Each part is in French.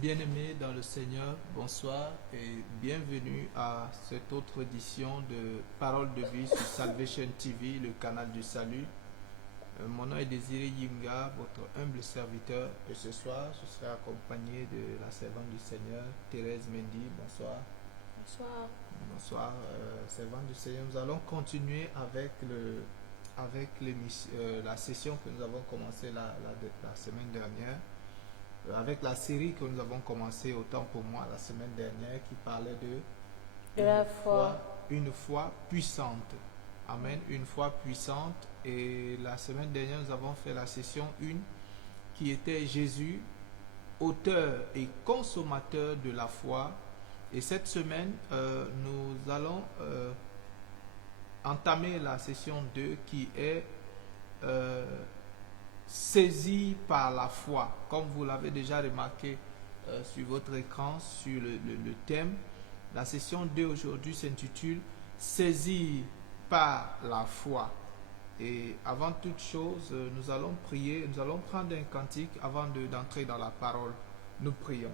Bien-aimés dans le Seigneur, bonsoir et bienvenue à cette autre édition de Parole de vie sur Salvation TV, le canal du salut. Mon nom est Désiré Yinga, votre humble serviteur, et ce soir je serai accompagné de la servante du Seigneur, Thérèse Mendy. Bonsoir. Bonsoir. Bonsoir, servante du Seigneur. Nous allons continuer avec la session que nous avons commencée la semaine dernière. Avec la série que nous avons commencé autant pour moi la semaine dernière qui parlait de la foi. Une foi puissante. Amen, une foi puissante. Et la semaine dernière, nous avons fait la session 1 qui était Jésus, auteur et consommateur de la foi. Et cette semaine, nous allons entamer la session 2 qui est saisi par la foi. Comme vous l'avez déjà remarqué sur votre écran, sur le thème, la session 2 aujourd'hui s'intitule Saisi par la foi. Et avant toute chose, nous allons prier, nous allons prendre un cantique avant d'entrer dans la parole. Nous prions.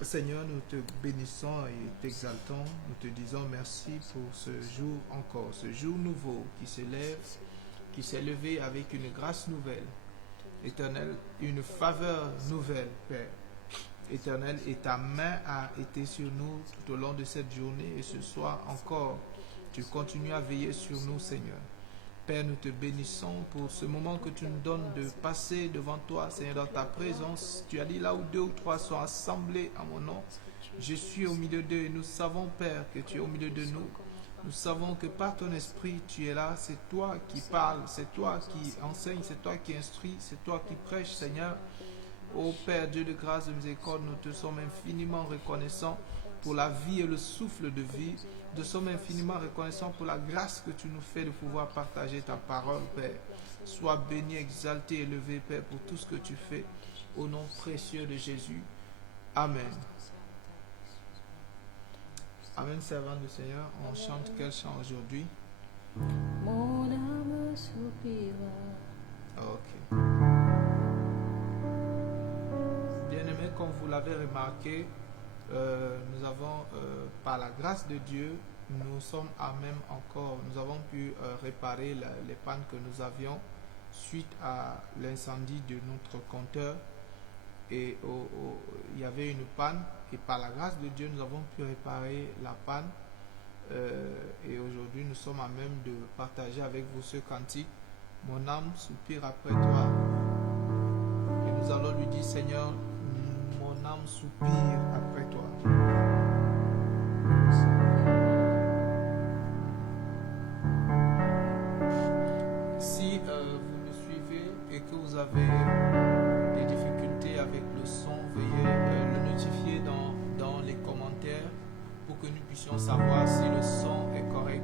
Seigneur, nous te bénissons et t'exaltons. Nous te disons merci pour ce jour encore, ce jour nouveau qui se lève, qui s'est levé avec une grâce nouvelle, Éternel, une faveur nouvelle, Père. Éternel, et ta main a été sur nous tout au long de cette journée et ce soir encore, tu continues à veiller sur nous, Seigneur. Père, nous te bénissons pour ce moment que tu nous donnes de passer devant toi, Seigneur, dans ta présence. Tu as dit là où 2 ou 3 sont assemblés à mon nom, je suis au milieu d'eux et nous savons, Père, que tu es au milieu de nous. Nous savons que par ton esprit, tu es là, c'est toi qui parles, c'est toi qui enseignes, c'est toi qui instruis, c'est toi qui prêches, Seigneur. Ô Père, Dieu de grâce et de miséricorde, nous te sommes infiniment reconnaissants pour la vie et le souffle de vie. Nous sommes infiniment reconnaissants pour la grâce que tu nous fais de pouvoir partager ta parole, Père. Sois béni, exalté, élevé, Père, pour tout ce que tu fais. Au nom précieux de Jésus. Amen. Amen, servant du Seigneur. On chante quel chant aujourd'hui? Mon âme soupira. Ok. Bien-aimés, comme vous l'avez remarqué, nous avons, par la grâce de Dieu, nous avons pu réparer les pannes que nous avions suite à l'incendie de notre compteur. Et il y avait une panne et par la grâce de Dieu, nous avons pu réparer la panne. Et aujourd'hui, nous sommes à même de partager avec vous ce cantique. Mon âme soupire après toi. Et nous allons lui dire, Seigneur, mon âme soupire après toi. Si vous me suivez et que vous avez des difficultés avec le son, veuillez le notifier dans les commentaires pour que nous puissions savoir si le son est correct.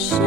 Cherche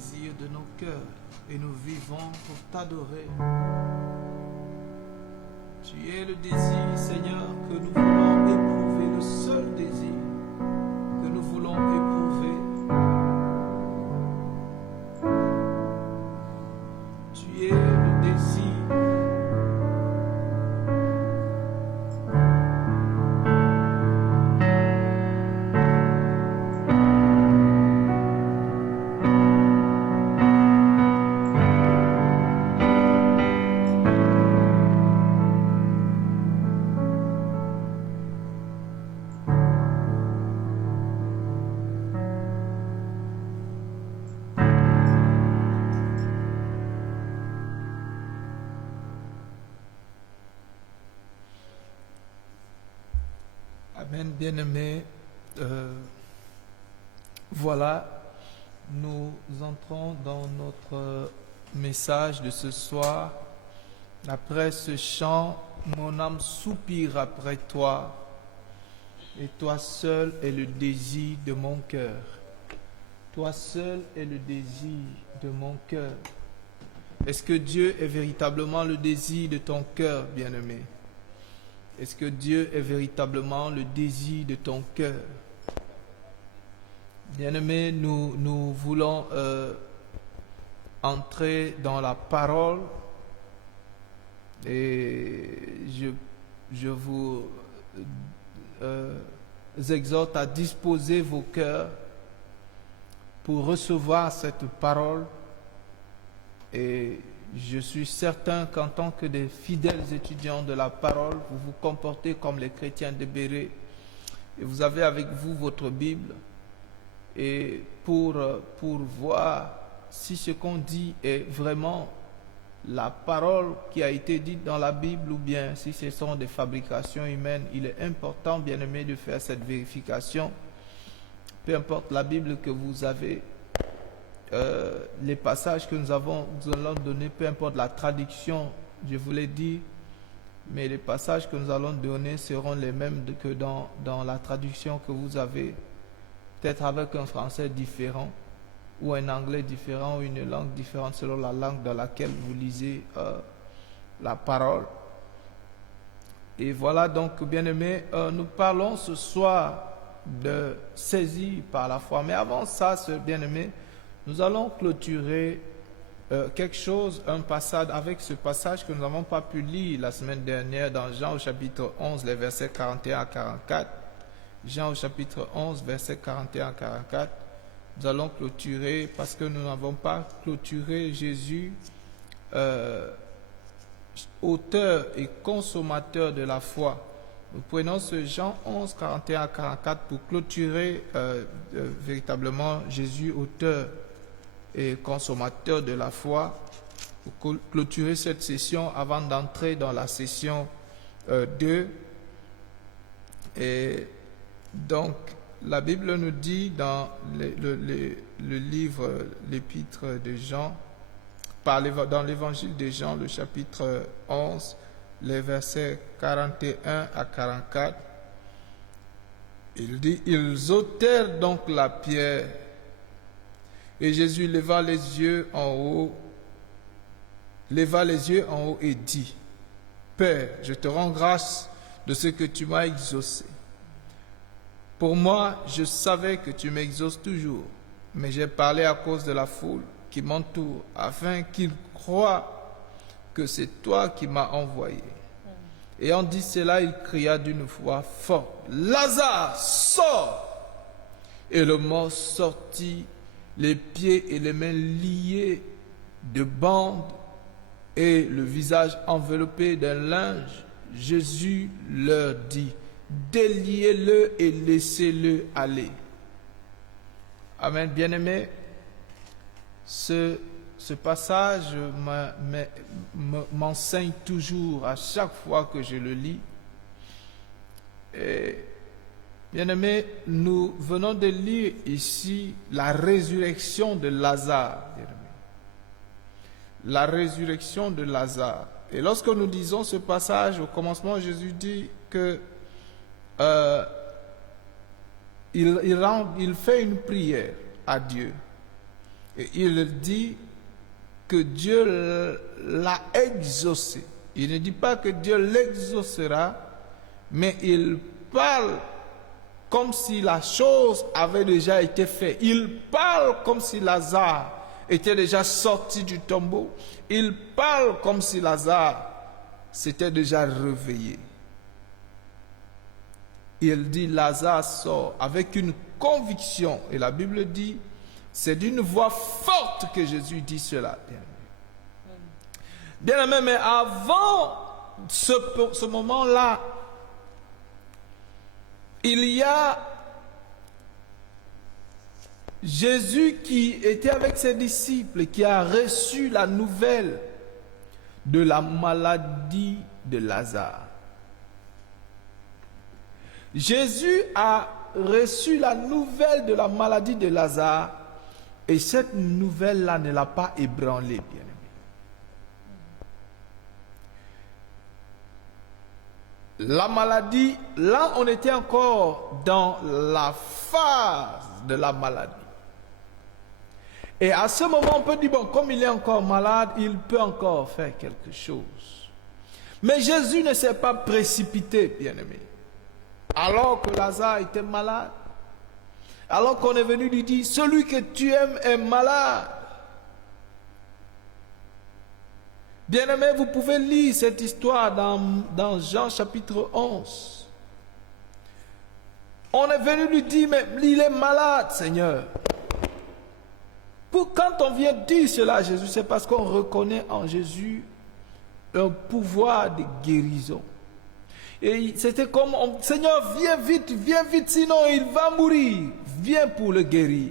désir de nos cœurs et nous vivons pour t'adorer. Tu es le désir, Seigneur, que nous voulons éprouver, le seul désir que nous voulons éprouver. Tu es le désir. Amen, bien-aimés. Voilà, nous entrons dans notre message de ce soir. Après ce chant, mon âme soupire après toi, et toi seul est le désir de mon cœur. Toi seul est le désir de mon cœur. Est-ce que Dieu est véritablement le désir de ton cœur, bien-aimé? Est-ce que Dieu est véritablement le désir de ton cœur? Bien-aimés, nous voulons entrer dans la parole et je vous exhorte à disposer vos cœurs pour recevoir cette parole. Et je suis certain qu'en tant que des fidèles étudiants de la parole, vous vous comportez comme les chrétiens de Béret. Et vous avez avec vous votre Bible. Et pour voir si ce qu'on dit est vraiment la parole qui a été dite dans la Bible ou bien si ce sont des fabrications humaines, il est important, bien aimé, de faire cette vérification. Peu importe la Bible que vous avez, les passages que nous allons donner, peu importe la traduction, je vous l'ai dit, mais les passages que nous allons donner seront les mêmes que dans la traduction que vous avez, peut-être avec un français différent ou un anglais différent ou une langue différente selon la langue dans laquelle vous lisez la parole. Et voilà donc, bien-aimés, nous parlons ce soir de saisie par la foi. Mais avant ça, bien-aimés, nous allons clôturer quelque chose, un passage, avec ce passage que nous n'avons pas pu lire la semaine dernière dans Jean au chapitre 11, les versets 41 à 44. Jean au chapitre 11, versets 41 à 44. Nous allons clôturer parce que nous n'avons pas clôturé Jésus, auteur et consommateur de la foi. Nous prenons ce Jean 11, 41 à 44 pour clôturer véritablement Jésus, auteur et consommateur de la foi, pour clôturer cette session avant d'entrer dans la session 2. Et donc, la Bible nous dit dans le livre, l'épître de Jean, dans l'évangile de Jean, le chapitre 11, les versets 41 à 44, il dit, ils ôtèrent donc la pierre, et Jésus leva les yeux en haut et dit, Père, je te rends grâce de ce que tu m'as exaucé. Pour moi, je savais que tu m'exauces toujours, mais j'ai parlé à cause de la foule qui m'entoure, afin qu'ils croient que c'est toi qui m'as envoyé. Ayant dit cela, il cria d'une voix forte, Lazare, sors! Et le mort sortit, les pieds et les mains liés de bandes et le visage enveloppé d'un linge. Jésus leur dit, déliez-le et laissez-le aller. Amen. Bien-aimés, ce passage m'enseigne toujours à chaque fois que je le lis. Et, bien-aimés, nous venons de lire ici la résurrection de Lazare. La résurrection de Lazare. Et lorsque nous lisons ce passage, au commencement, Jésus dit que il fait une prière à Dieu. Et il dit que Dieu l'a exaucé. Il ne dit pas que Dieu l'exaucera, mais il parle comme si la chose avait déjà été faite. Il parle comme si Lazare était déjà sorti du tombeau. Il parle comme si Lazare s'était déjà réveillé. Il dit Lazare sort avec une conviction. Et la Bible dit, c'est d'une voix forte que Jésus dit cela. Bien-aimé, mais avant ce moment-là, il y a Jésus qui était avec ses disciples, qui a reçu la nouvelle de la maladie de Lazare. Jésus a reçu la nouvelle de la maladie de Lazare et cette nouvelle-là ne l'a pas ébranlé, bien-aimé. La maladie, là on était encore dans la phase de la maladie. Et à ce moment on peut dire, bon, comme il est encore malade, il peut encore faire quelque chose. Mais Jésus ne s'est pas précipité, bien-aimé. Alors que Lazare était malade, alors qu'on est venu lui dire, celui que tu aimes est malade. Bien-aimé, vous pouvez lire cette histoire dans Jean chapitre 11. On est venu lui dire, mais il est malade, Seigneur. Quand on vient dire cela à Jésus, c'est parce qu'on reconnaît en Jésus un pouvoir de guérison. Et c'était comme, Seigneur, viens vite, sinon il va mourir. Viens pour le guérir.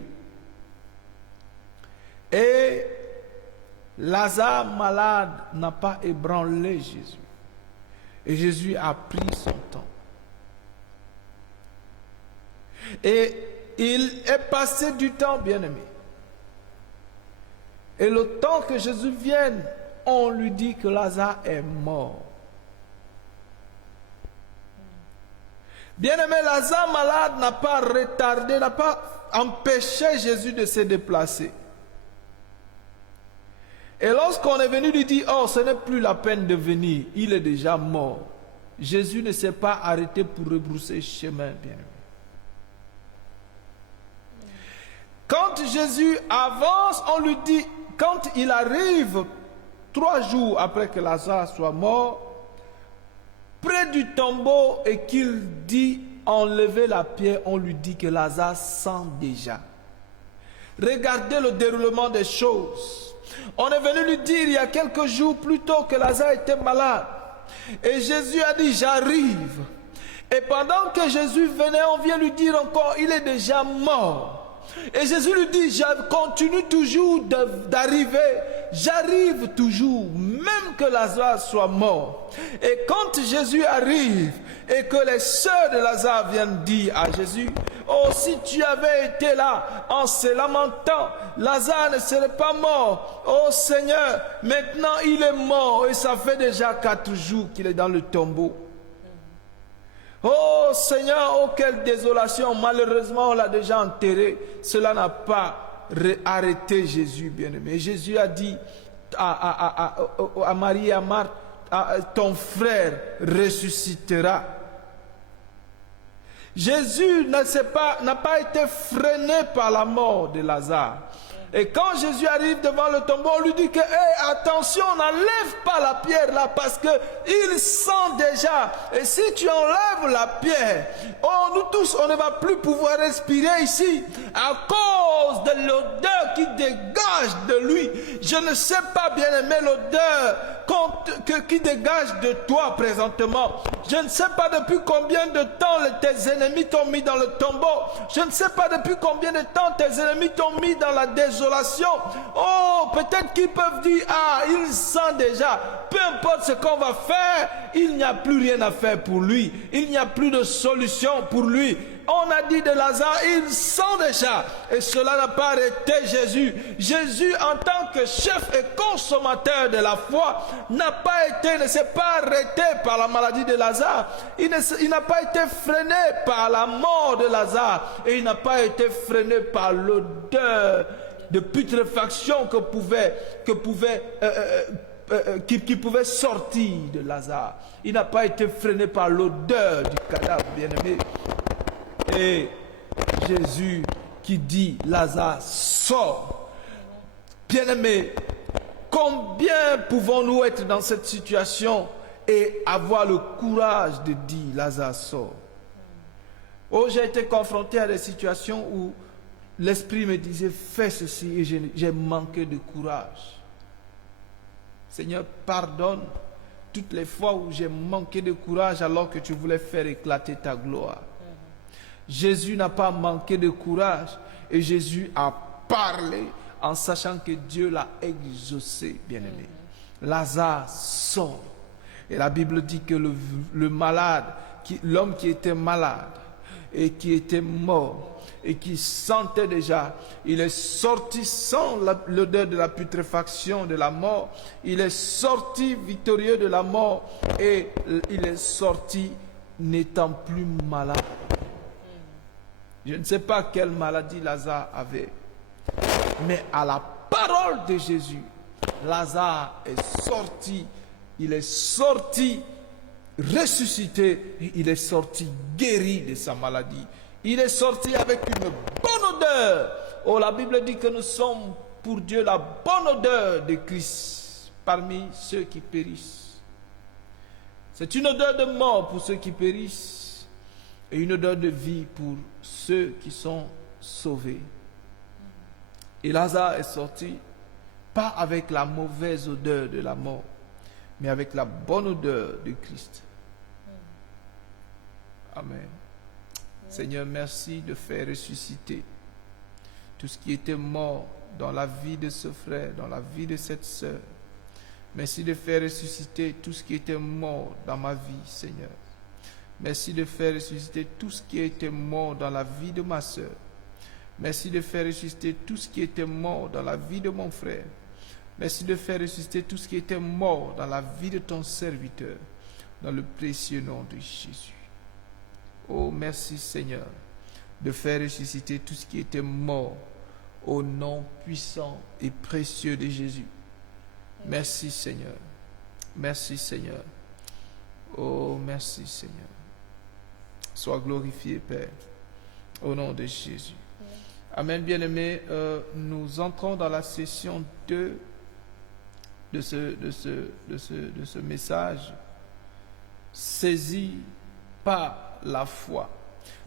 Et Lazare malade n'a pas ébranlé Jésus. Et Jésus a pris son temps. Et il est passé du temps, bien-aimé. Et le temps que Jésus vienne, on lui dit que Lazare est mort. Bien-aimé, Lazare malade n'a pas retardé, n'a pas empêché Jésus de se déplacer. Et lorsqu'on est venu lui dire, oh, ce n'est plus la peine de venir, il est déjà mort. Jésus ne s'est pas arrêté pour rebrousser chemin, bien-aimé. Quand Jésus avance, on lui dit, quand il arrive 3 jours après que Lazare soit mort, près du tombeau et qu'il dit enlever la pierre, on lui dit que Lazare sent déjà. Regardez le déroulement des choses. On est venu lui dire il y a quelques jours plus tôt que Lazare était malade. Et Jésus a dit j'arrive. Et pendant que Jésus venait, on vient lui dire encore il est déjà mort. Et Jésus lui dit, je continue toujours d'arriver, j'arrive toujours, même que Lazare soit mort. Et quand Jésus arrive et que les sœurs de Lazare viennent dire à Jésus, oh, si tu avais été là en se lamentant, Lazare ne serait pas mort. Oh Seigneur, maintenant il est mort et ça fait déjà 4 jours qu'il est dans le tombeau. Oh Seigneur, oh quelle désolation, malheureusement on l'a déjà enterré. Cela n'a pas arrêté Jésus, bien-aimé. Jésus a dit à Marie et à Marthe, ton frère ressuscitera. Jésus n'a pas été freiné par la mort de Lazare. Et quand Jésus arrive devant le tombeau, on lui dit que hey, attention, n'enlève pas la pierre là parce que il sent déjà. Et si tu enlèves la pierre, oh, nous tous, on ne va plus pouvoir respirer ici à cause de l'odeur qui dégage de lui. Je ne sais pas, bien aimé, l'odeur qui dégage de toi présentement. Je ne sais pas depuis combien de temps tes ennemis t'ont mis dans le tombeau. Je ne sais pas depuis combien de temps tes ennemis t'ont mis dans la désolation. Oh, peut-être qu'ils peuvent dire, ah, il sent déjà, peu importe ce qu'on va faire, il n'y a plus rien à faire pour lui. Il n'y a plus de solution pour lui. On a dit de Lazare, il sent déjà. Et cela n'a pas arrêté Jésus. Jésus, en tant que chef et consommateur de la foi, ne s'est pas arrêté par la maladie de Lazare. Il n'a pas été freiné par la mort de Lazare. Et il n'a pas été freiné par l'odeur de putréfaction qui pouvait sortir de Lazare. Il n'a pas été freiné par l'odeur du cadavre, bien-aimé. Et Jésus qui dit, Lazare, sors. Bien-aimé, combien pouvons-nous être dans cette situation et avoir le courage de dire, Lazare, sors. Oh, j'ai été confronté à des situations où l'Esprit me disait, fais ceci, et j'ai manqué de courage. Seigneur, pardonne toutes les fois où j'ai manqué de courage alors que tu voulais faire éclater ta gloire. Jésus n'a pas manqué de courage et Jésus a parlé en sachant que Dieu l'a exaucé, bien-aimé. Lazare sort. Et la Bible dit que le malade, l'homme qui était malade et qui était mort et qui sentait déjà, il est sorti sans l'odeur de la putréfaction de la mort. Il est sorti victorieux de la mort et il est sorti n'étant plus malade. Je ne sais pas quelle maladie Lazare avait, mais à la parole de Jésus, Lazare est sorti. Il est sorti ressuscité, il est sorti guéri de sa maladie. Il est sorti avec une bonne odeur. Oh, la Bible dit que nous sommes pour Dieu la bonne odeur de Christ parmi ceux qui périssent. C'est une odeur de mort pour ceux qui périssent et une odeur de vie pour ceux qui sont sauvés. Et Lazare est sorti, pas avec la mauvaise odeur de la mort, mais avec la bonne odeur de Christ. Amen. Seigneur, merci de faire ressusciter tout ce qui était mort dans la vie de ce frère, dans la vie de cette sœur. Merci de faire ressusciter tout ce qui était mort dans ma vie, Seigneur. Merci de faire ressusciter tout ce qui était mort dans la vie de ma sœur. Merci de faire ressusciter tout ce qui était mort dans la vie de mon frère. Merci de faire ressusciter tout ce qui était mort dans la vie de ton serviteur, dans le précieux nom de Jésus. Oh, merci Seigneur, de faire ressusciter tout ce qui était mort au nom puissant et précieux de Jésus. Merci Seigneur. Merci Seigneur. Oh, merci Seigneur. Sois glorifié, Père, au nom de Jésus. Amen, bien-aimés. Nous entrons dans la session 2 de ce message, saisi par la foi.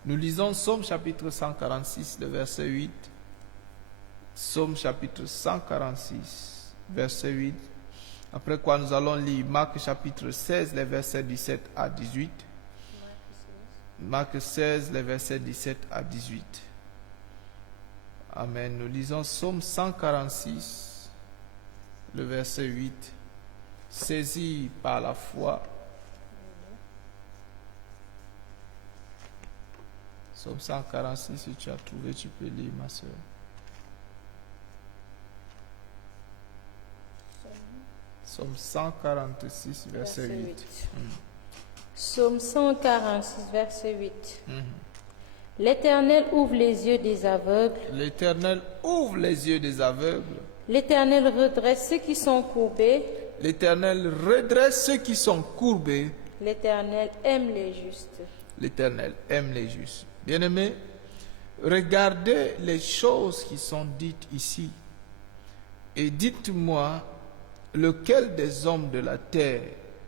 Nous lisons Psaume chapitre 146, le verset 8. Psaume chapitre 146, verset 8. Après quoi nous allons lire Marc chapitre 16, les versets 17 à 18. Marc 16, les versets 17 à 18. Amen. Nous lisons Psaume 146, le verset 8. Saisi par la foi. Psaume 146, si tu as trouvé, tu peux lire, ma soeur. Psaume 146, verset 8. Psaume 146, verset 8. L'Éternel ouvre les yeux des aveugles. L'Éternel ouvre les yeux des aveugles. L'Éternel redresse ceux qui sont courbés. L'Éternel redresse ceux qui sont courbés. L'Éternel aime les justes. L'Éternel aime les justes. Bien-aimés, regardez les choses qui sont dites ici et dites-moi lequel des hommes de la terre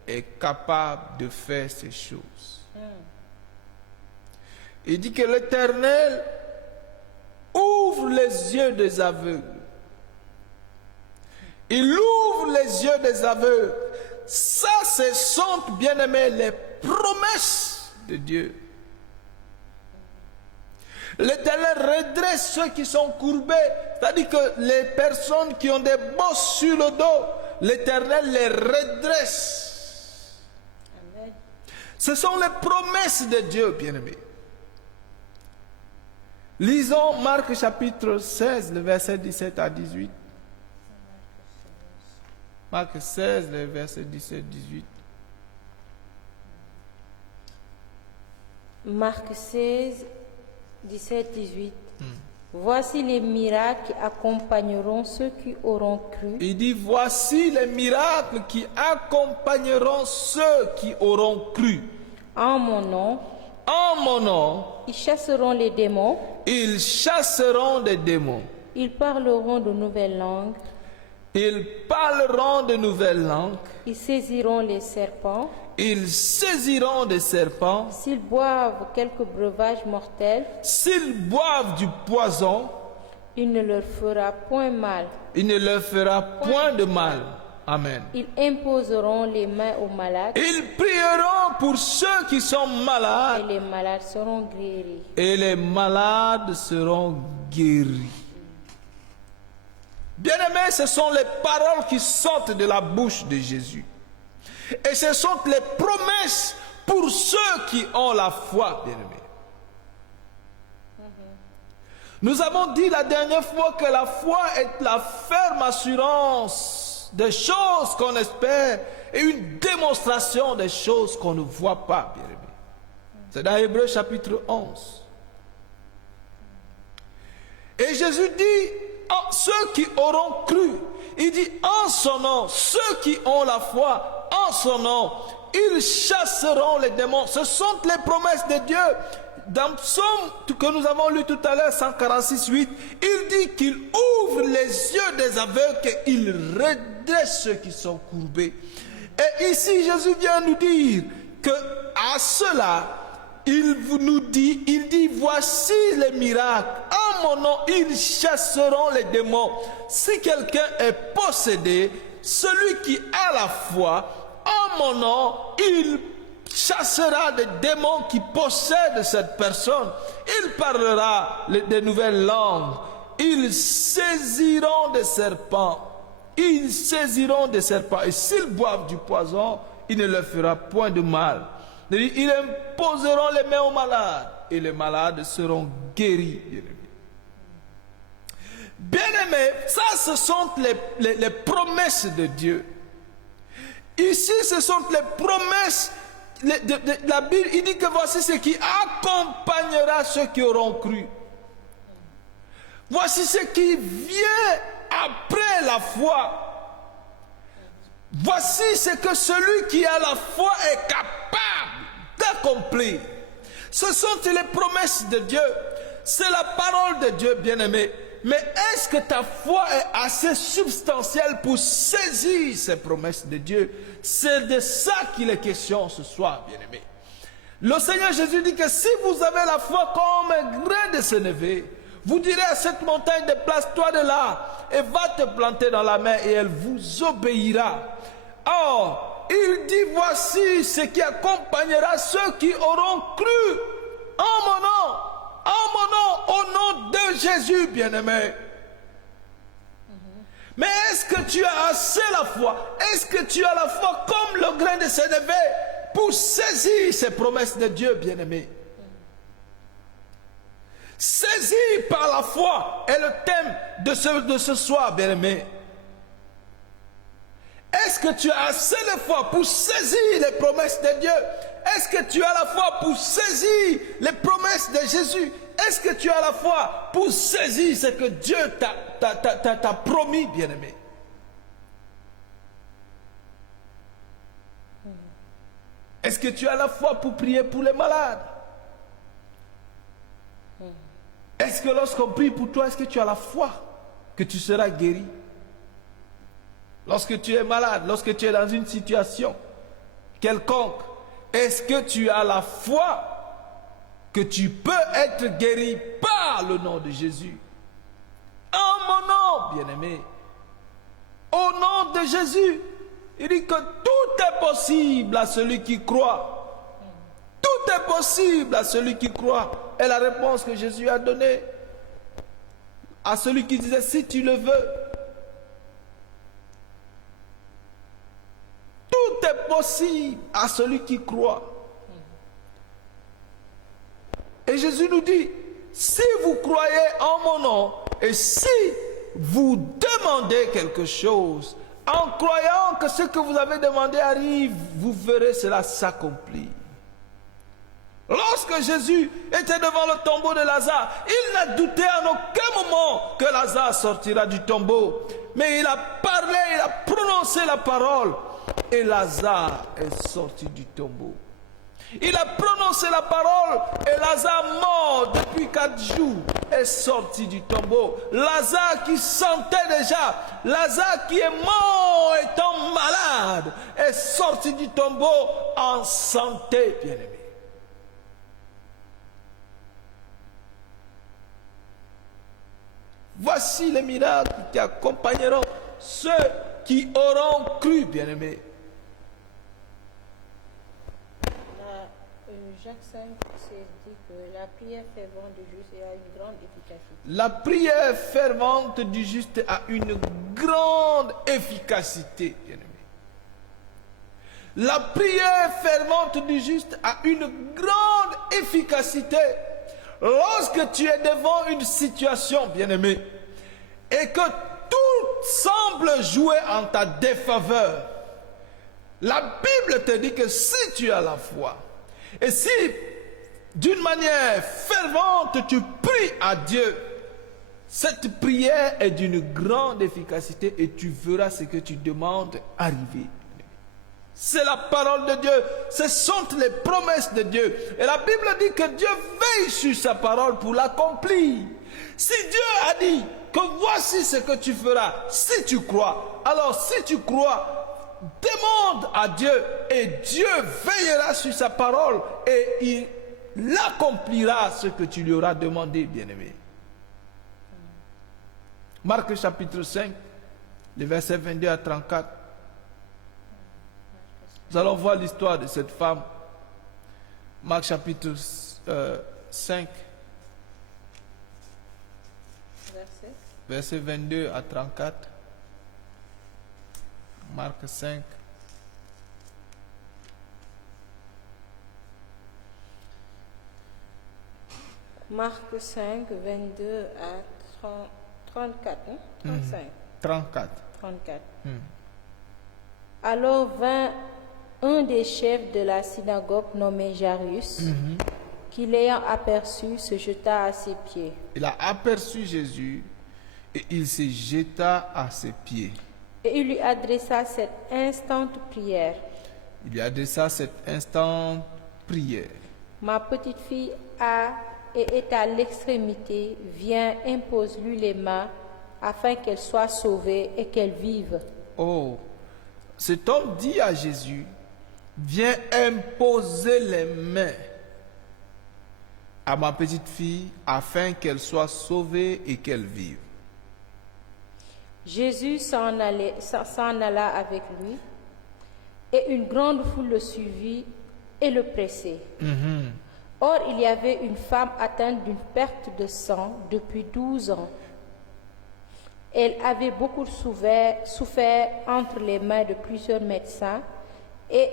est capable de faire ces choses. Il dit que l'Éternel ouvre les yeux des aveugles. Il ouvre les yeux des aveugles. Ça, ce sont, bien-aimés, les promesses de Dieu. L'Éternel redresse ceux qui sont courbés. C'est-à-dire que les personnes qui ont des bosses sur le dos, l'Éternel les redresse. Amen. Ce sont les promesses de Dieu, bien-aimés. Lisons Marc chapitre 16, le verset 17 à 18. Marc 16, le verset 17-18. Marc 16, 17, 18. Voici les miracles qui accompagneront ceux qui auront cru. Il dit, voici les miracles qui accompagneront ceux qui auront cru. En mon nom, En mon nom, ils chasseront les démons, ils chasseront des démons. ils parleront de nouvelles langues, Ils parleront de nouvelles langues. ils saisiront les serpents. Ils saisiront des serpents. S'ils boivent quelque breuvage mortel, S'ils boivent du poison, il ne leur fera point mal. il ne leur fera point de mal. Amen. Ils imposeront les mains aux malades Ils prieront pour ceux qui sont et malades les malades seront guéris. et les malades seront guéris. Bien-aimés, ce sont les paroles qui sortent de la bouche de Jésus. Et ce sont les promesses pour ceux qui ont la foi, bien-aimés. Nous avons dit la dernière fois que la foi est la ferme assurance des choses qu'on espère et une démonstration des choses qu'on ne voit pas, bien-aimés. C'est dans Hébreux chapitre 11. Et Jésus dit, ceux qui auront cru, il dit en son nom, ceux qui ont la foi, en son nom, ils chasseront les démons. Ce sont les promesses de Dieu. Dans Psaume que nous avons lu tout à l'heure, 146:8, il dit qu'il ouvre les yeux des aveugles et il redresse ceux qui sont courbés. Et ici, Jésus vient nous dire que à cela, il dit, voici les miracles. En mon nom, ils chasseront les démons. Si quelqu'un est possédé, celui qui a la foi, en mon nom, il chassera des démons qui possèdent cette personne. Il parlera des nouvelles langues. Ils saisiront des serpents. Ils saisiront des serpents. Et s'ils boivent du poison, il ne leur fera point de mal. Ils imposeront les mains aux malades. Et les malades seront guéris. Bien-aimés, ça ce sont les promesses de Dieu. Ici, ce sont les promesses de la Bible. Il dit que voici ce qui accompagnera ceux qui auront cru. Voici ce qui vient après la foi. Voici ce que celui qui a la foi est capable d'accomplir. Ce sont les promesses de Dieu. C'est la parole de Dieu, bien-aimé. Mais est-ce que ta foi est assez substantielle pour saisir ces promesses de Dieu? C'est de ça qu'il est question ce soir, bien-aimé. Le Seigneur Jésus dit que si vous avez la foi comme un grain de sénévé, vous direz à cette montagne, déplace-toi de là et va te planter dans la mer et elle vous obéira. Or, il dit, voici ce qui accompagnera ceux qui auront cru en mon nom. En mon nom, au nom de Jésus, bien-aimé. Mais est-ce que tu as assez la foi? Est-ce que tu as la foi comme le grain de sénévé pour saisir ces promesses de Dieu, bien-aimé? Saisir par la foi est le thème de ce soir, bien-aimé. Est-ce que tu as assez de foi pour saisir les promesses de Dieu? Est-ce que tu as la foi pour saisir les promesses de Jésus? Est-ce que tu as la foi pour saisir ce que Dieu t'a promis, bien-aimé? Est-ce que tu as la foi pour prier pour les malades? Est-ce que lorsqu'on prie pour toi, est-ce que tu as la foi que tu seras guéri? Lorsque tu es malade, lorsque tu es dans une situation quelconque, est-ce que tu as la foi que tu peux être guéri par le nom de Jésus? En mon nom, bien-aimé, au nom de Jésus, il dit que tout est possible à celui qui croit. Tout est possible à celui qui croit. Et la réponse que Jésus a donnée à celui qui disait, si tu le veux, tout est possible à celui qui croit. Et Jésus nous dit, si vous croyez en mon nom, et si vous demandez quelque chose, en croyant que ce que vous avez demandé arrive, vous verrez cela s'accomplir. Lorsque que Jésus était devant le tombeau de Lazare, il n'a douté en aucun moment que Lazare sortira du tombeau. Mais il a parlé, il a prononcé la parole et Lazare est sorti du tombeau. Il a prononcé la parole et Lazare, mort depuis 4 jours, est sorti du tombeau. Lazare qui sentait déjà, Lazare qui est mort étant malade, est sorti du tombeau en santé, bien-aimé. Voici les miracles qui accompagneront ceux qui auront cru, bien-aimé. Jacques 5, c'est dit que la prière fervente du juste a une grande efficacité. La prière fervente du juste a une grande efficacité, bien-aimé. La prière fervente du juste a une grande efficacité. Lorsque tu es devant une situation, bien-aimé, et que tout semble jouer en ta défaveur, la Bible te dit que si tu as la foi, et si d'une manière fervente tu pries à Dieu, cette prière est d'une grande efficacité et tu verras ce que tu demandes arriver. C'est la parole de Dieu, ce sont les promesses de Dieu. Et la Bible dit que Dieu veille sur sa parole pour l'accomplir. Si Dieu a dit que voici ce que tu feras, si tu crois, alors si tu crois, demande à Dieu et Dieu veillera sur sa parole et il accomplira ce que tu lui auras demandé, bien-aimé. Marc chapitre 5, les versets 22 à 34. Nous allons voir l'histoire de cette femme. Marc chapitre 5, versets 22 à 34. Marc 5. Marc 5, 22 à 34. Hein? 35. 34. 34. Alors vint un des chefs de la synagogue nommé Jairus, qui l'ayant aperçu se jeta à ses pieds. Il a aperçu Jésus et il se jeta à ses pieds. Et il lui adressa cette instante prière. Il lui adressa cette instante prière. Ma petite fille est à l'extrémité. Viens, impose-lui les mains afin qu'elle soit sauvée et qu'elle vive. Oh, cet homme dit à Jésus, viens imposer les mains à ma petite fille afin qu'elle soit sauvée et qu'elle vive. Jésus s'en alla avec lui, et une grande foule le suivit et le pressait. Or, il y avait une femme atteinte d'une perte de sang depuis 12 ans. Elle avait beaucoup souffert entre les mains de plusieurs médecins, et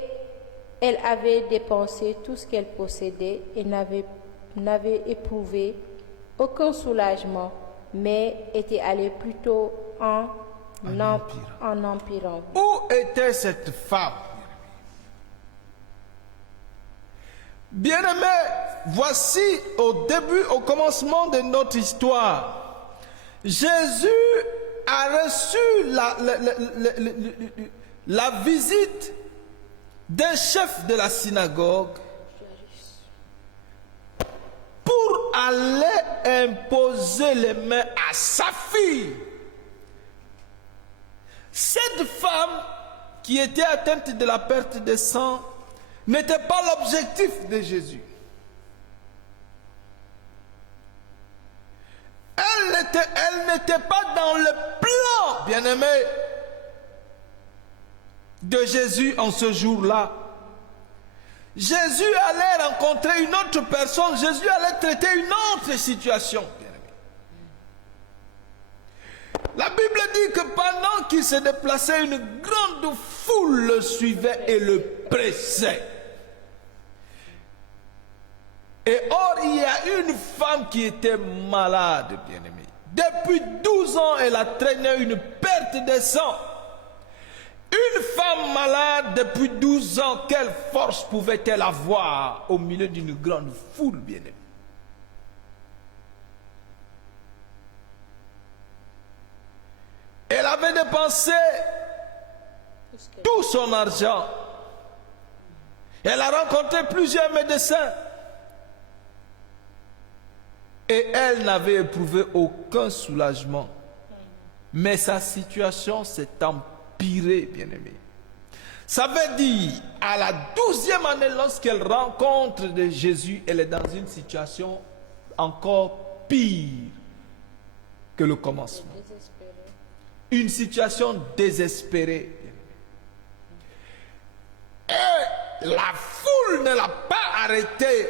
elle avait dépensé tout ce qu'elle possédait et n'avait éprouvé aucun soulagement, mais était allée plutôt en empirant. Où était cette femme? Bien-aimé, voici au commencement de notre histoire, Jésus a reçu la visite d'un chef de la synagogue pour aller imposer les mains à sa fille. Cette femme qui était atteinte de la perte de sang n'était pas l'objectif de Jésus. Elle n'était pas dans le plan, bien-aimé, de Jésus en ce jour-là. Jésus allait rencontrer une autre personne, Jésus allait traiter une autre situation. La Bible dit que pendant qu'il se déplaçait, une grande foule le suivait et le pressait. Et or, il y a une femme qui était malade, bien-aimée. Depuis 12 ans, elle a traîné une perte de sang. Une Une femme malade depuis 12 ans, quelle force pouvait-elle avoir au milieu d'une grande foule, bien-aimée? Elle avait dépensé tout son argent. Elle a rencontré plusieurs médecins. Et elle n'avait éprouvé aucun soulagement. Mais sa situation s'est empirée, bien-aimée. Ça veut dire, à la 12e année, lorsqu'elle rencontre de Jésus, elle est dans une situation encore pire que le commencement. Une situation désespérée. Et la foule ne l'a pas arrêtée.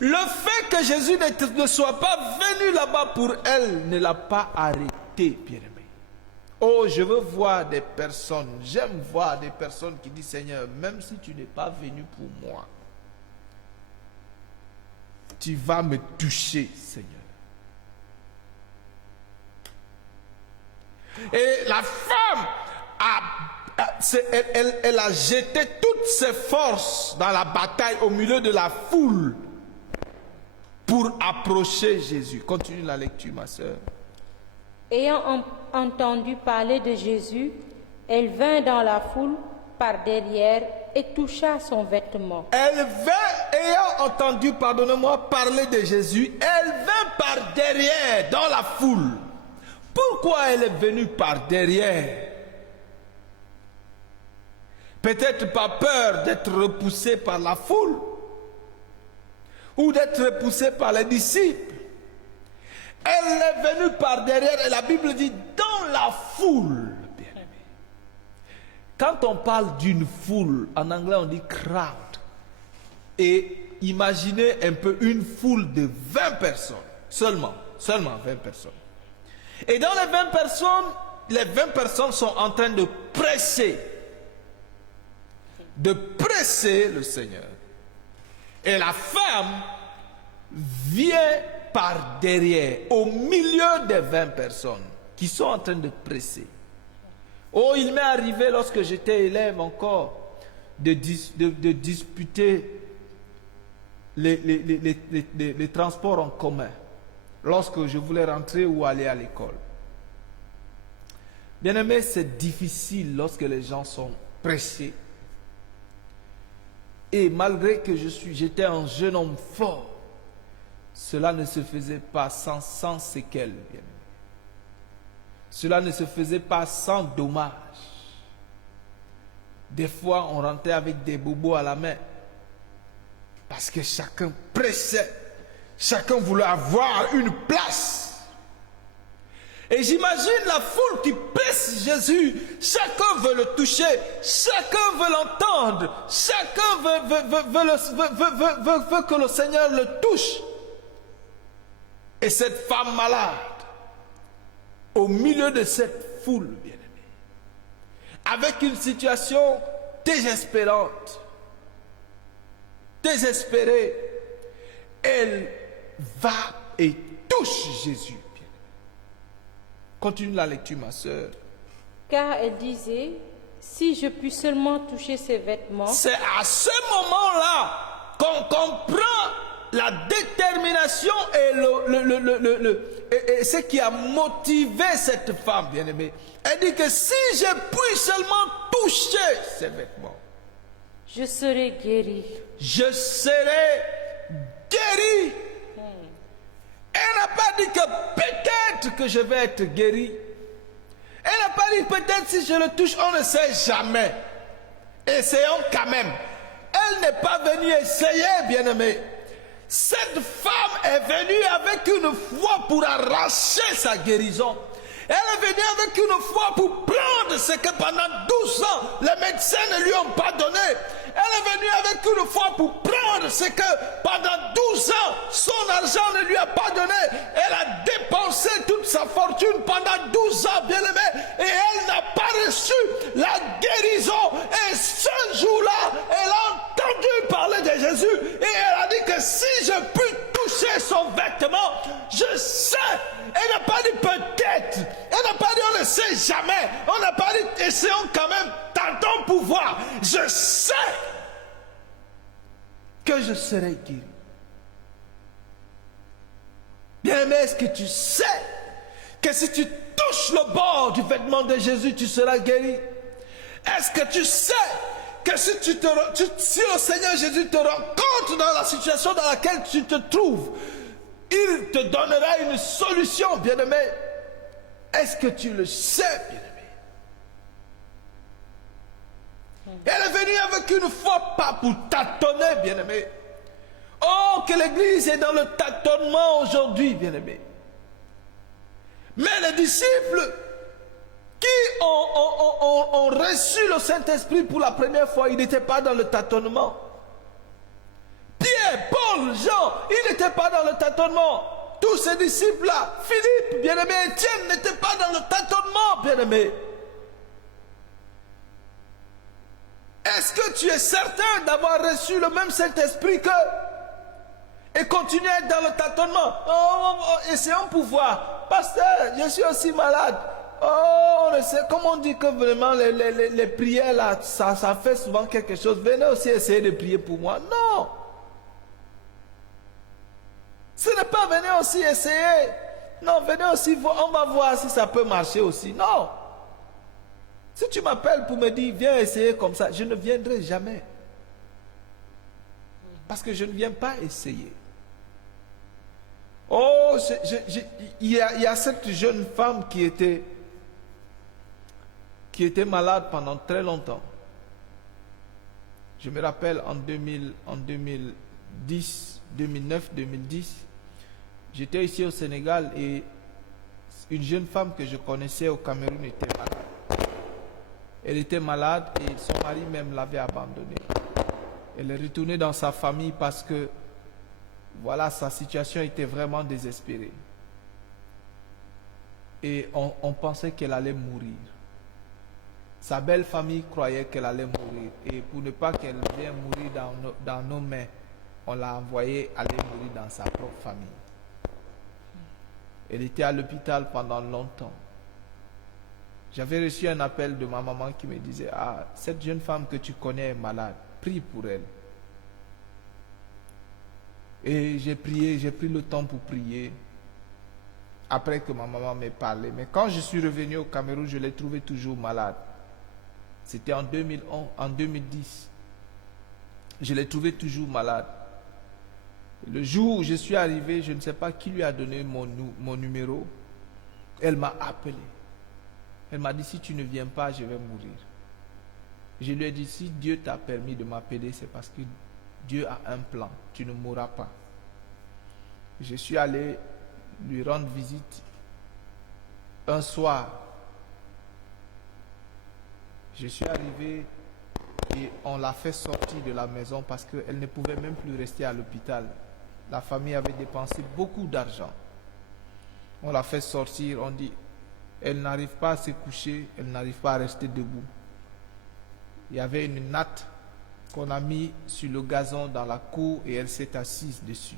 Le fait que Jésus ne soit pas venu là-bas pour elle ne l'a pas arrêté, bien-aimé. Oh, je veux voir des personnes, j'aime voir des personnes qui disent, Seigneur, même si tu n'es pas venu pour moi, tu vas me toucher, Seigneur. Et la femme elle a jeté toutes ses forces dans la bataille au milieu de la foule pour approcher Jésus. Continue la lecture, ma soeur. Ayant entendu parler de Jésus, elle vint dans la foule par derrière et toucha son vêtement. Elle vint, ayant entendu, pardonnez-moi, parler de Jésus, elle vint par derrière dans la foule. Pourquoi elle est venue par derrière? Peut-être pas peur d'être repoussée par la foule ou d'être repoussée par les disciples. Elle est venue par derrière et la Bible dit dans la foule. Bien-aimé. Quand on parle d'une foule, en anglais on dit crowd. Et imaginez un peu une foule de 20 personnes, seulement 20 personnes. Et dans les 20 personnes sont en train de presser le Seigneur. Et la femme vient par derrière, au milieu des 20 personnes qui sont en train de presser. Oh, il m'est arrivé lorsque j'étais élève encore de disputer les transports en commun lorsque je voulais rentrer ou aller à l'école. Bien aimé, c'est difficile lorsque les gens sont pressés. Et malgré que j'étais un jeune homme fort, cela ne se faisait pas sans séquelles. Bien aimé. Cela ne se faisait pas sans dommages. Des fois, on rentrait avec des bobos à la main. Parce que chacun pressait. Chacun voulait avoir une place. Et j'imagine la foule qui presse Jésus. Chacun veut le toucher. Chacun veut l'entendre. Chacun veut que le Seigneur le touche. Et cette femme malade, au milieu de cette foule, bien-aimée, avec une situation désespérante, désespérée, elle va et touche Jésus. Continue la lecture, ma soeur. Car elle disait, si je puis seulement toucher ses vêtements. C'est à ce moment-là qu'on comprend la détermination et ce qui a motivé cette femme, bien-aimée. Elle dit que si je puis seulement toucher ses vêtements, je serai guérie. Je serai guérie. Elle n'a pas dit que peut-être que je vais être guérie. Elle n'a pas dit peut-être si je le touche, on ne sait jamais. Essayons quand même. Elle n'est pas venue essayer, bien-aimé. Cette femme est venue avec une foi pour arracher sa guérison. Elle est venue avec une foi pour prendre ce que pendant 12 ans, les médecins ne lui ont pas donné. Elle est venue avec une foi pour prendre ce que pendant 12 ans, son argent ne lui a pas donné. Elle a dépensé toute sa fortune pendant 12 ans, bien-aimé, et elle n'a pas reçu la guérison. Et ce jour-là, elle a entendu parler de Jésus et elle a dit que si je puis toucher son vêtement, je sais. Elle n'a pas dit peut-être. Elle n'a pas dit on ne sait jamais. On n'a pas dit essayons quand même. dans ton pouvoir, je sais que je serai guéri. Bien-aimé, est-ce que tu sais que si tu touches le bord du vêtement de Jésus, tu seras guéri? Est-ce que tu sais que si le Seigneur Jésus te rencontre dans la situation dans laquelle tu te trouves, il te donnera une solution, bien-aimé? Est-ce que tu le sais, bien-aimé? Elle est venue avec une foi, pas pour tâtonner, bien-aimé. Oh, que l'Église est dans le tâtonnement aujourd'hui, bien-aimé. Mais les disciples qui ont reçu le Saint-Esprit pour la première fois, ils n'étaient pas dans le tâtonnement. Pierre, Paul, Jean, ils n'étaient pas dans le tâtonnement. Tous ces disciples-là, Philippe, bien-aimé, Étienne, n'étaient pas dans le tâtonnement, bien-aimé. Est-ce que tu es certain d'avoir reçu le même Saint-Esprit qu'eux? Et continuer à être dans le tâtonnement. Essayons pour voir. Pasteur, je suis aussi malade. Oh, on sait, comme on dit que vraiment les prières là, ça fait souvent quelque chose. Venez aussi essayer de prier pour moi. Non. Ce n'est pas venez aussi essayer. Non, venez aussi, on va voir si ça peut marcher aussi. Non. Si tu m'appelles pour me dire, viens essayer comme ça, je ne viendrai jamais. Parce que je ne viens pas essayer. Oh, il y a cette jeune femme qui était malade pendant très longtemps. Je me rappelle en 2010, 2009, 2010, j'étais ici au Sénégal et une jeune femme que je connaissais au Cameroun était malade. Elle était malade et son mari même l'avait abandonnée. Elle est retournée dans sa famille parce que voilà, sa situation était vraiment désespérée. Et on pensait qu'elle allait mourir. Sa belle famille croyait qu'elle allait mourir. Et pour ne pas qu'elle vienne mourir dans nos mains, on l'a envoyée aller mourir dans sa propre famille. Elle était à l'hôpital pendant longtemps. J'avais reçu un appel de ma maman qui me disait, ah, cette jeune femme que tu connais est malade, prie pour elle. Et j'ai prié, j'ai pris le temps pour prier, après que ma maman m'ait parlé. Mais quand je suis revenu au Cameroun, je l'ai trouvée toujours malade. C'était en 2011, en 2010. Je l'ai trouvée toujours malade. Le jour où je suis arrivé, je ne sais pas qui lui a donné mon numéro. Elle m'a appelé. Elle m'a dit, si tu ne viens pas, je vais mourir. Je lui ai dit, si Dieu t'a permis de m'appeler, c'est parce que Dieu a un plan. Tu ne mourras pas. Je suis allé lui rendre visite un soir. Je suis arrivé et on l'a fait sortir de la maison parce qu'elle ne pouvait même plus rester à l'hôpital. La famille avait dépensé beaucoup d'argent. On l'a fait sortir, on dit, elle n'arrive pas à se coucher, elle n'arrive pas à rester debout. Il y avait une natte qu'on a mis sur le gazon dans la cour et elle s'est assise dessus.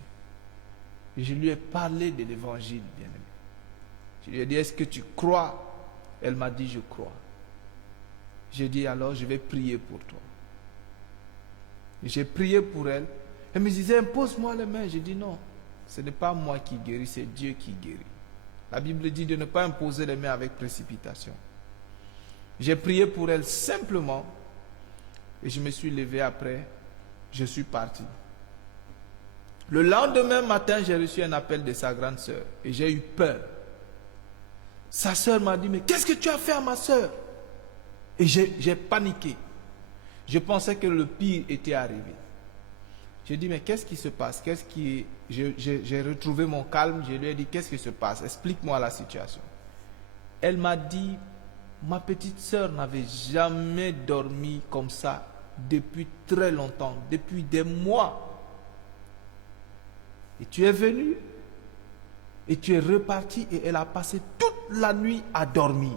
Et je lui ai parlé de l'évangile, bien-aimé. Je lui ai dit, est-ce que tu crois? Elle m'a dit, je crois. J'ai dit, alors je vais prier pour toi. J'ai prié pour elle. Elle me disait, impose-moi les mains. J'ai dit, non, ce n'est pas moi qui guéris, c'est Dieu qui guérit. La Bible dit de ne pas imposer les mains avec précipitation. J'ai prié pour elle simplement et je me suis levé après, je suis parti. Le lendemain matin, j'ai reçu un appel de sa grande sœur et j'ai eu peur. Sa sœur m'a dit, mais qu'est-ce que tu as fait à ma sœur? Et j'ai paniqué. Je pensais que le pire était arrivé. J'ai dit, mais qu'est-ce qui se passe? J'ai retrouvé mon calme, je lui ai dit, qu'est-ce qui se passe? Explique-moi la situation. Elle m'a dit, ma petite sœur n'avait jamais dormi comme ça depuis très longtemps, depuis des mois. Et tu es venu et tu es reparti et elle a passé toute la nuit à dormir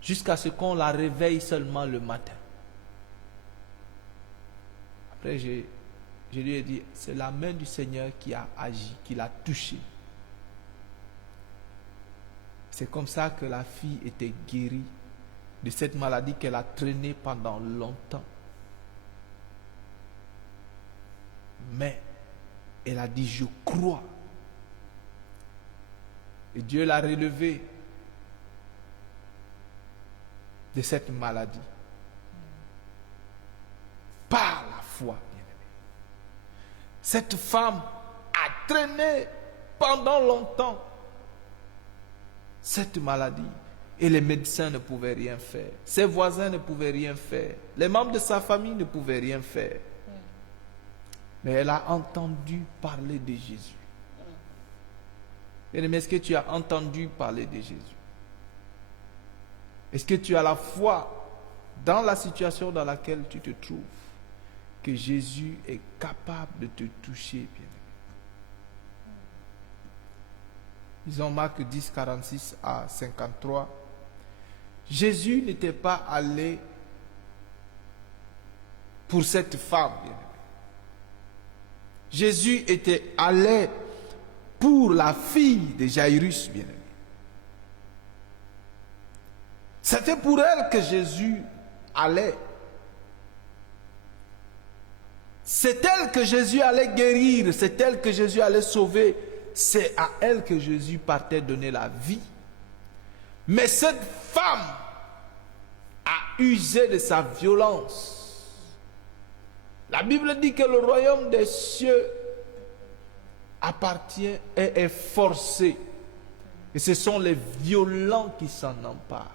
jusqu'à ce qu'on la réveille seulement le matin. Après, je lui ai dit, c'est la main du Seigneur qui a agi, qui l'a touchée. C'est comme ça que la fille était guérie de cette maladie qu'elle a traînée pendant longtemps. Mais elle a dit, je crois. Et Dieu l'a relevée de cette maladie. Par la foi, bien-aimé. Cette femme a traîné pendant longtemps cette maladie. Et les médecins ne pouvaient rien faire. Ses voisins ne pouvaient rien faire. Les membres de sa famille ne pouvaient rien faire. Mais elle a entendu parler de Jésus. Bien-aimé, est-ce que tu as entendu parler de Jésus? Est-ce que tu as la foi dans la situation dans laquelle tu te trouves, que Jésus est capable de te toucher, bien-aimé? Disons Marc 10, 46 à 53. Jésus n'était pas allé pour cette femme, bien-aimé. Jésus était allé pour la fille de Jairus, bien-aimé. C'était pour elle que Jésus allait. C'est elle que Jésus allait guérir, c'est elle que Jésus allait sauver. C'est à elle que Jésus partait donner la vie. Mais cette femme a usé de sa violence. La Bible dit que le royaume des cieux appartient et est forcé. Et ce sont les violents qui s'en emparent.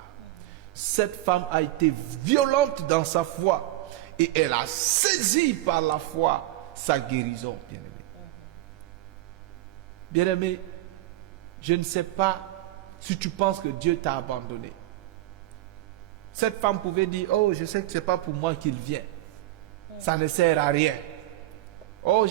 Cette femme a été violente dans sa foi et elle a saisi par la foi sa guérison, bien-aimé. Bien-aimé, je ne sais pas si tu penses que Dieu t'a abandonné. Cette femme pouvait dire, oh, je sais que ce n'est pas pour moi qu'il vient. Ça ne sert à rien. Oh,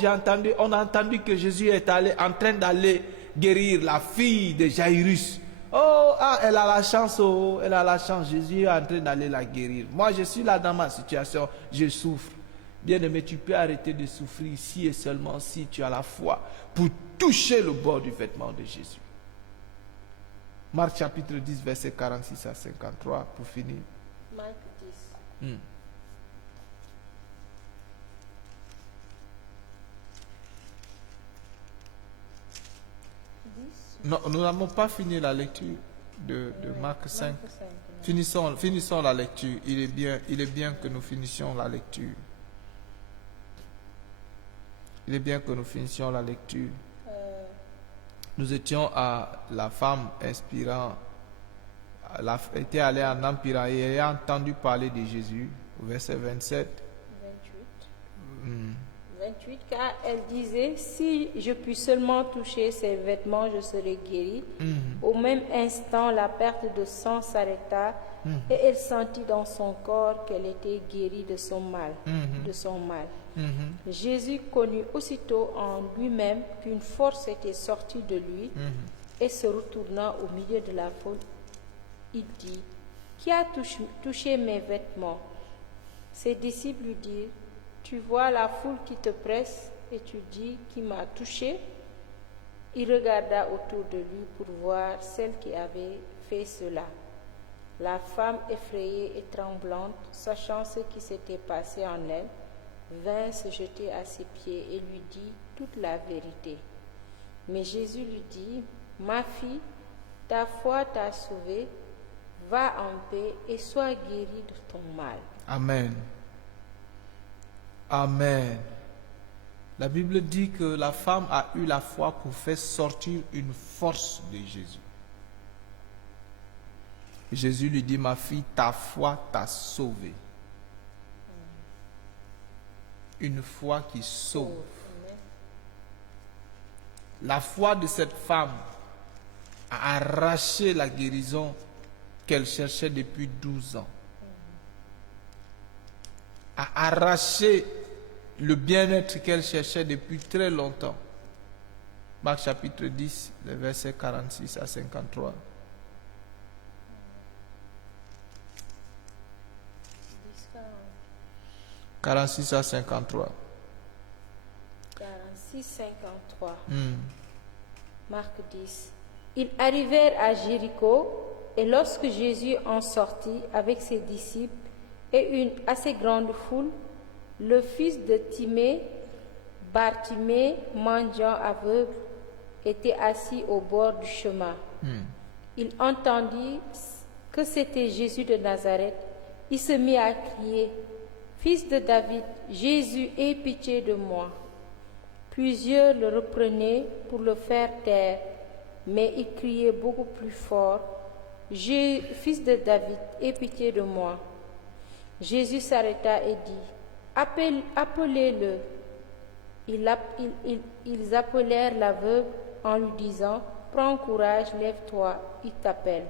on a entendu que Jésus est en train d'aller guérir la fille de Jairus. Oh, elle a la chance, elle a la chance. Jésus est en train d'aller la guérir. Moi, je suis là dans ma situation, je souffre. Bien-aimé, tu peux arrêter de souffrir si et seulement si tu as la foi pour toucher le bord du vêtement de Jésus. Marc chapitre 10, verset 46 à 53, pour finir. Marc 10. Non, nous n'avons pas fini la lecture de Marc 5. Finissons la lecture. Il est bien que nous finissions la lecture. Il est bien que nous finissions la lecture. Nous étions à la femme inspirant. Elle était allée en empirant et elle a entendu parler de Jésus. Verset 27. 28, car elle disait, si je puis seulement toucher ses vêtements, je serai guérie. Au même instant, la perte de sang s'arrêta et elle sentit dans son corps qu'elle était guérie de son mal. Jésus connut aussitôt en lui-même qu'une force était sortie de lui et se retournant au milieu de la foule, il dit, qui a touché mes vêtements? Ses disciples lui dirent, tu vois la foule qui te presse et tu dis qui m'a touché? Il regarda autour de lui pour voir celle qui avait fait cela. La femme effrayée et tremblante, sachant ce qui s'était passé en elle, vint se jeter à ses pieds et lui dit toute la vérité. Mais Jésus lui dit, ma fille, ta foi t'a sauvée, va en paix et sois guérie de ton mal. Amen. Amen. La Bible dit que la femme a eu la foi pour faire sortir une force de Jésus. Jésus lui dit, ma fille, ta foi t'a sauvée. Une foi qui sauve. La foi de cette femme a arraché la guérison qu'elle cherchait depuis 12 ans. A arraché le bien-être qu'elle cherchait depuis très longtemps. Marc chapitre 10, les versets 46 à 53. « 46 à 53. » 46, 53. Marc 10. Ils arrivèrent à Jéricho Et lorsque Jésus en sortit avec ses disciples et une assez grande foule, le fils de Timée, Bartimée, mendiant aveugle, était assis au bord du chemin. Il entendit que c'était Jésus de Nazareth. Il se mit à crier, « Fils de David, Jésus, aie pitié de moi. » Plusieurs le reprenaient pour le faire taire, mais il criait beaucoup plus fort, « Fils de David, aie pitié de moi. » Jésus s'arrêta et dit, « Appelez-le. » Ils appelèrent l'aveugle en lui disant, « Prends courage, lève-toi, il t'appelle. »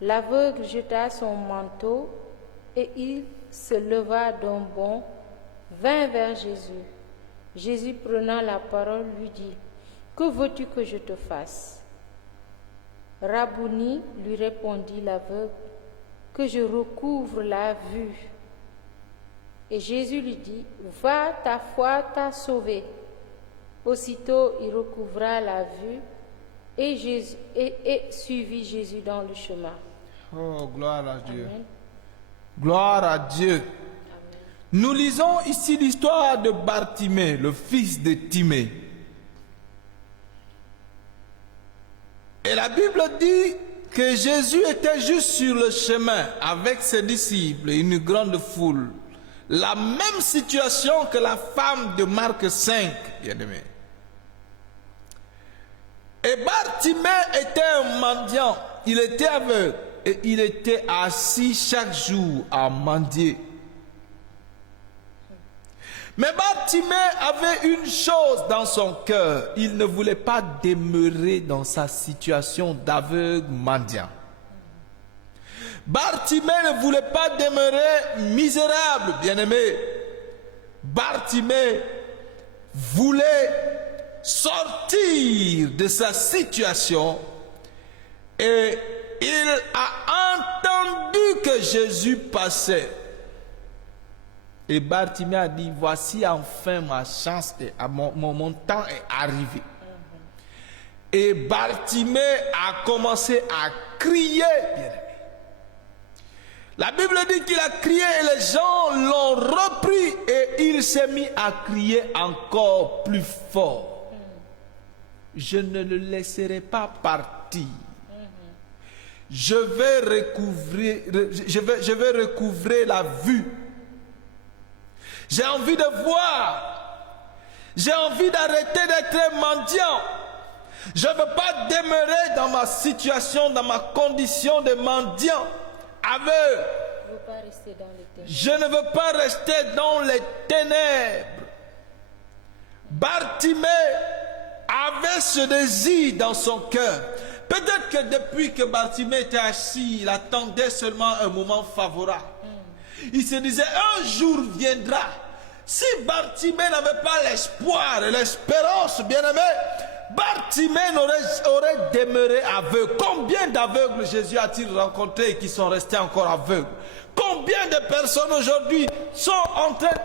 L'aveugle jeta son manteau et il se leva d'un bond, vint vers Jésus. Jésus, prenant la parole, lui dit, « Que veux-tu que je te fasse ?» Rabouni, lui répondit l'aveugle, « Que je recouvre la vue. » Et Jésus lui dit, « Va, ta foi t'a sauvé. » Aussitôt il recouvra la vue et suivit Jésus dans le chemin. Oh, gloire à Dieu. Amen. Gloire à Dieu. Amen. Nous lisons ici l'histoire de Bartimée, le fils de Timée. Et la Bible dit que Jésus était juste sur le chemin avec ses disciples et une grande foule. La même situation que la femme de Marc 5, bien-aimé. Et Bartimée était un mendiant, il était aveugle et il était assis chaque jour à mendier. Mais Bartimée avait une chose dans son cœur, il ne voulait pas demeurer dans sa situation d'aveugle mendiant. Bartimée ne voulait pas demeurer misérable, bien-aimé. Bartimée voulait sortir de sa situation et il a entendu que Jésus passait. Et Bartimée a dit, voici enfin ma chance, et mon temps est arrivé. Et Bartimée a commencé à crier, bien-aimé. La Bible dit qu'il a crié et les gens l'ont repris et il s'est mis à crier encore plus fort. Je ne le laisserai pas partir. Je vais recouvrer la vue. J'ai envie de voir. J'ai envie d'arrêter d'être mendiant. Je ne veux pas demeurer dans ma situation, dans ma condition de mendiant, aveugle. Je ne veux pas rester dans les ténèbres. Bartimée avait ce désir dans son cœur. Peut-être que depuis que Bartimée était assis, il attendait seulement un moment favorable. Il se disait, un jour viendra. Si Bartimée n'avait pas l'espoir et l'espérance, bien-aimé, Bartimée aurait demeuré aveugle. Combien d'aveugles Jésus a-t-il rencontrés qui sont restés encore aveugles? Combien de personnes aujourd'hui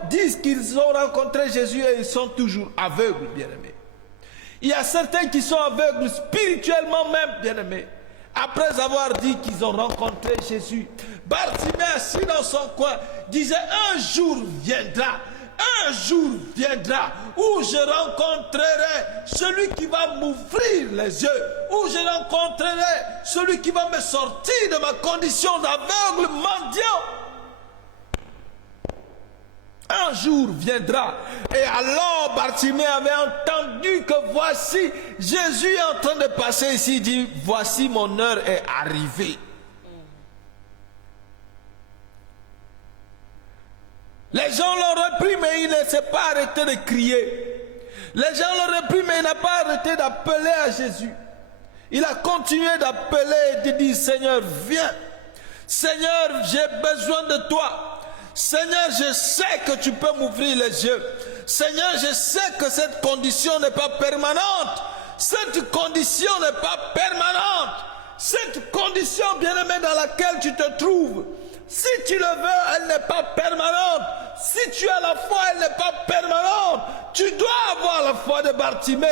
disent qu'ils ont rencontré Jésus et ils sont toujours aveugles, bien-aimés? Il y a certains qui sont aveugles spirituellement même, bien-aimés. Après avoir dit qu'ils ont rencontré Jésus, Bartimée assis dans son coin disait, un jour viendra où je rencontrerai celui qui va m'ouvrir les yeux, où je rencontrerai celui qui va me sortir de ma condition d'aveugle mendiant. Un jour viendra. Et alors Bartimée avait entendu que voici Jésus est en train de passer ici. Il dit, voici mon heure est arrivée. Les gens l'ont repris, mais il ne s'est pas arrêté de crier. Les gens l'ont repris, mais il n'a pas arrêté d'appeler à Jésus. Il a continué d'appeler et de dire, Seigneur, viens. Seigneur, j'ai besoin de toi. Seigneur, je sais que tu peux m'ouvrir les yeux. Seigneur, je sais que cette condition n'est pas permanente. Cette condition n'est pas permanente. Cette condition, bien-aimé, dans laquelle tu te trouves, si tu le veux, elle n'est pas permanente. si tu as la foi, elle n'est pas permanente. Tu dois avoir la foi de Bartimée.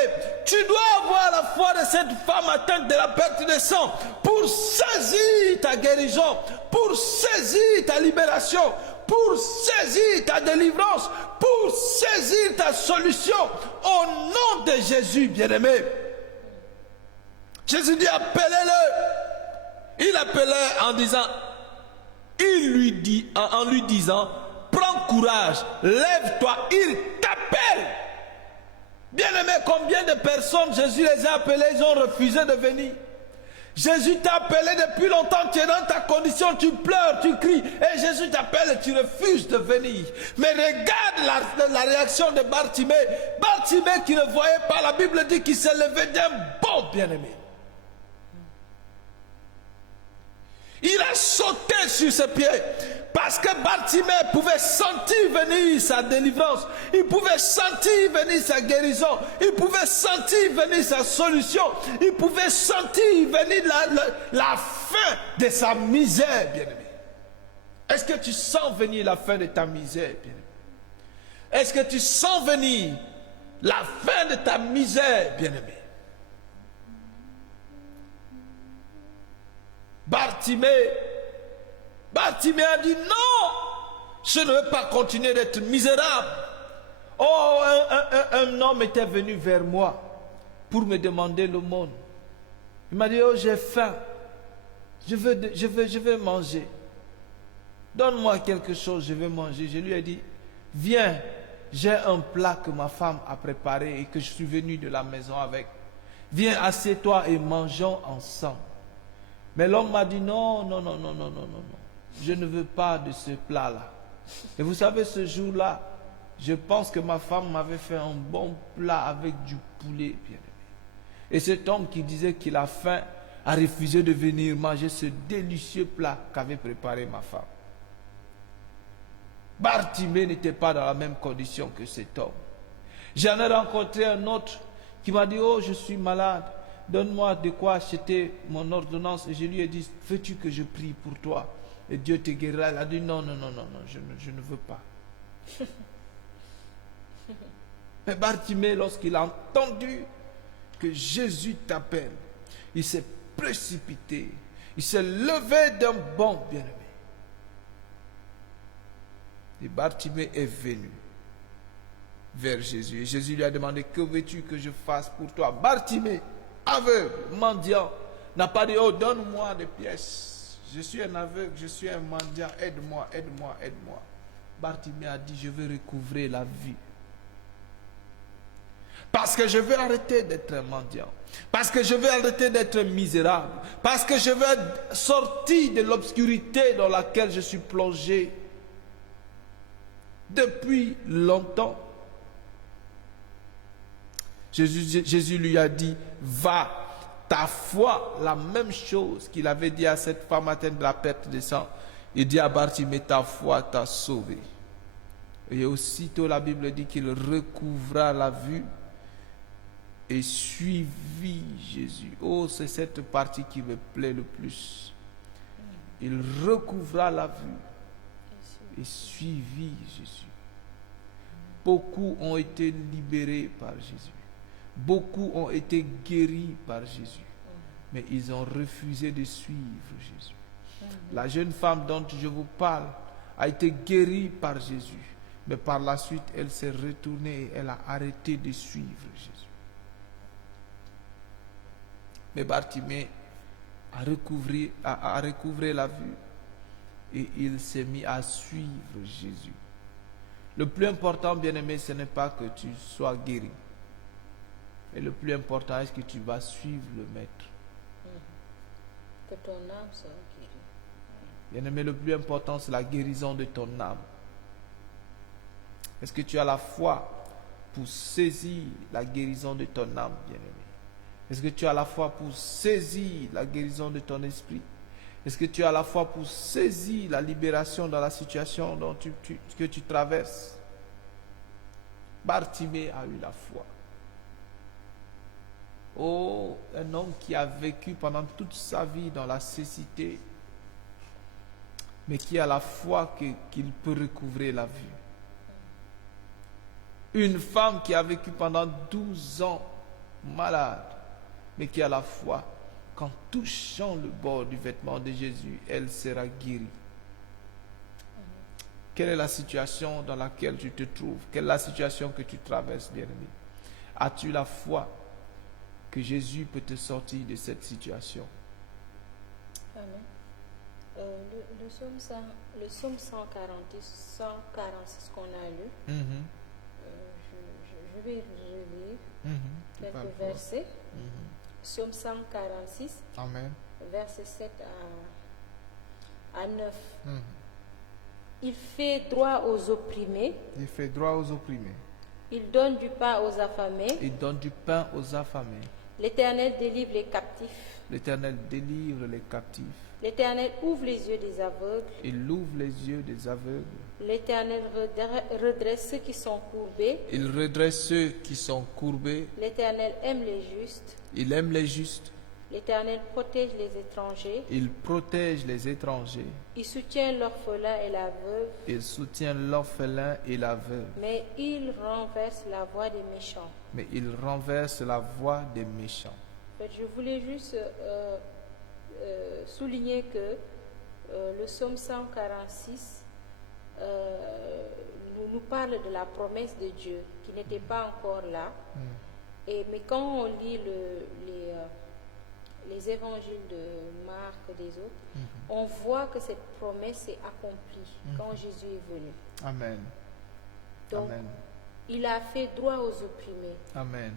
Tu dois avoir la foi de cette femme atteinte de la perte de sang pour saisir ta guérison, pour saisir ta libération, pour saisir ta délivrance, pour saisir ta solution. Au nom de Jésus, bien-aimé. Jésus dit, appelez-le. Il appelait en disant, en lui disant, prends courage, lève-toi, il t'appelle. Bien-aimé, combien de personnes Jésus les a appelés, ils ont refusé de venir. Jésus t'a appelé depuis longtemps, tu es dans ta condition, tu pleures, tu cries, et Jésus t'appelle et tu refuses de venir. Mais regarde la réaction de Bartimée. Bartimée qui ne voyait pas, la Bible dit qu'il s'est levé d'un bond, bien-aimé. Il a sauté sur ses pieds parce que Bartimée pouvait sentir venir sa délivrance, il pouvait sentir venir sa guérison, il pouvait sentir venir sa solution, il pouvait sentir venir la fin de sa misère, bien-aimé. Est-ce que tu sens venir la fin de ta misère, bien-aimé? Est-ce que tu sens venir la fin de ta misère, bien-aimé? Bartimée a dit non, je ne veux pas continuer d'être misérable. Oh, un homme était venu vers moi pour me demander l'aumône. Il m'a dit, oh, j'ai faim, je veux manger. Donne-moi quelque chose, je veux manger. Je lui ai dit, viens, j'ai un plat que ma femme a préparé et que je suis venu de la maison avec. Viens, assieds-toi et mangeons ensemble. Mais l'homme m'a dit non, je ne veux pas de ce plat-là. Et vous savez, ce jour-là, je pense que ma femme m'avait fait un bon plat avec du poulet, bien aimé. Et cet homme qui disait qu'il a faim a refusé de venir manger ce délicieux plat qu'avait préparé ma femme. Bartimée n'était pas dans la même condition que cet homme. J'en ai rencontré un autre qui m'a dit, oh, je suis malade. Donne-moi de quoi acheter mon ordonnance. Et je lui ai dit, veux-tu que je prie pour toi et Dieu te guérira? Elle a dit, non, je ne veux pas. Mais Bartimée, lorsqu'il a entendu que Jésus t'appelle, il s'est précipité, il s'est levé d'un bond, bien-aimé. Et Bartimée est venu vers Jésus. Et Jésus lui a demandé, que veux-tu que je fasse pour toi? Bartimée, aveugle, mendiant, n'a pas dit, oh, donne-moi des pièces. Je suis un aveugle, je suis un mendiant, aide-moi. Bartimée a dit, je veux recouvrer la vie. Parce que je veux arrêter d'être un mendiant. Parce que je veux arrêter d'être misérable. Parce que je veux sortir de l'obscurité dans laquelle je suis plongé depuis longtemps. Jésus lui a dit, va, ta foi, la même chose qu'il avait dit à cette femme atteinte de la perte de sang. Il dit à Bartimée, ta foi t'a sauvé. Et aussitôt la Bible dit qu'il recouvra la vue et suivit Jésus. Oh, c'est cette partie qui me plaît le plus. Il recouvra la vue et suivit Jésus. Beaucoup ont été libérés par Jésus. Beaucoup ont été guéris par Jésus, mais ils ont refusé de suivre Jésus. La jeune femme dont je vous parle a été guérie par Jésus, mais par la suite, elle s'est retournée et elle a arrêté de suivre Jésus. Mais Bartimée a recouvré la vue et il s'est mis à suivre Jésus. Le plus important, bien-aimé, ce n'est pas que tu sois guéri. Et le plus important, est-ce que tu vas suivre le Maître? Que ton âme soit guérie. Bien-aimé, le plus important, c'est la guérison de ton âme. Est-ce que tu as la foi pour saisir la guérison de ton âme, bien-aimé? Est-ce que tu as la foi pour saisir la guérison de ton esprit? Est-ce que tu as la foi pour saisir la libération dans la situation que tu traverses? Bartimée a eu la foi. Oh, un homme qui a vécu pendant toute sa vie dans la cécité, mais qui a la foi qu'il peut recouvrer la vue. Une femme qui a vécu pendant 12 ans malade, mais qui a la foi, qu'en touchant le bord du vêtement de Jésus, elle sera guérie. Quelle est la situation dans laquelle tu te trouves? Quelle est la situation que tu traverses, bien-aimé? As-tu la foi que Jésus peut te sortir de cette situation? Amen. Le psaume 146 qu'on a lu, je vais relire quelques versets. Psaume 146, Amen. versets 7 à 9. Il fait droit aux opprimés. Il fait droit aux opprimés. Il donne du pain aux affamés. Il donne du pain aux affamés. L'Éternel délivre les captifs. L'Éternel délivre les captifs. L'Éternel ouvre les yeux des aveugles. Il ouvre les yeux des aveugles. L'Éternel redresse ceux qui sont courbés. Il redresse ceux qui sont courbés. L'Éternel aime les justes. Il aime les justes. L'Éternel protège les étrangers. Il protège les étrangers. Il soutient l'orphelin et la veuve. Il soutient l'orphelin et la veuve. Mais il renverse la voie des méchants. Mais il renverse la voie des méchants. En fait, je voulais juste souligner que le psaume 146 nous parle de la promesse de Dieu qui n'était pas encore là. Mais quand on lit les évangiles de Marc et des autres, on voit que cette promesse s'est accomplie quand Jésus est venu. Amen. Donc, Amen. il a fait droit aux opprimés. Amen.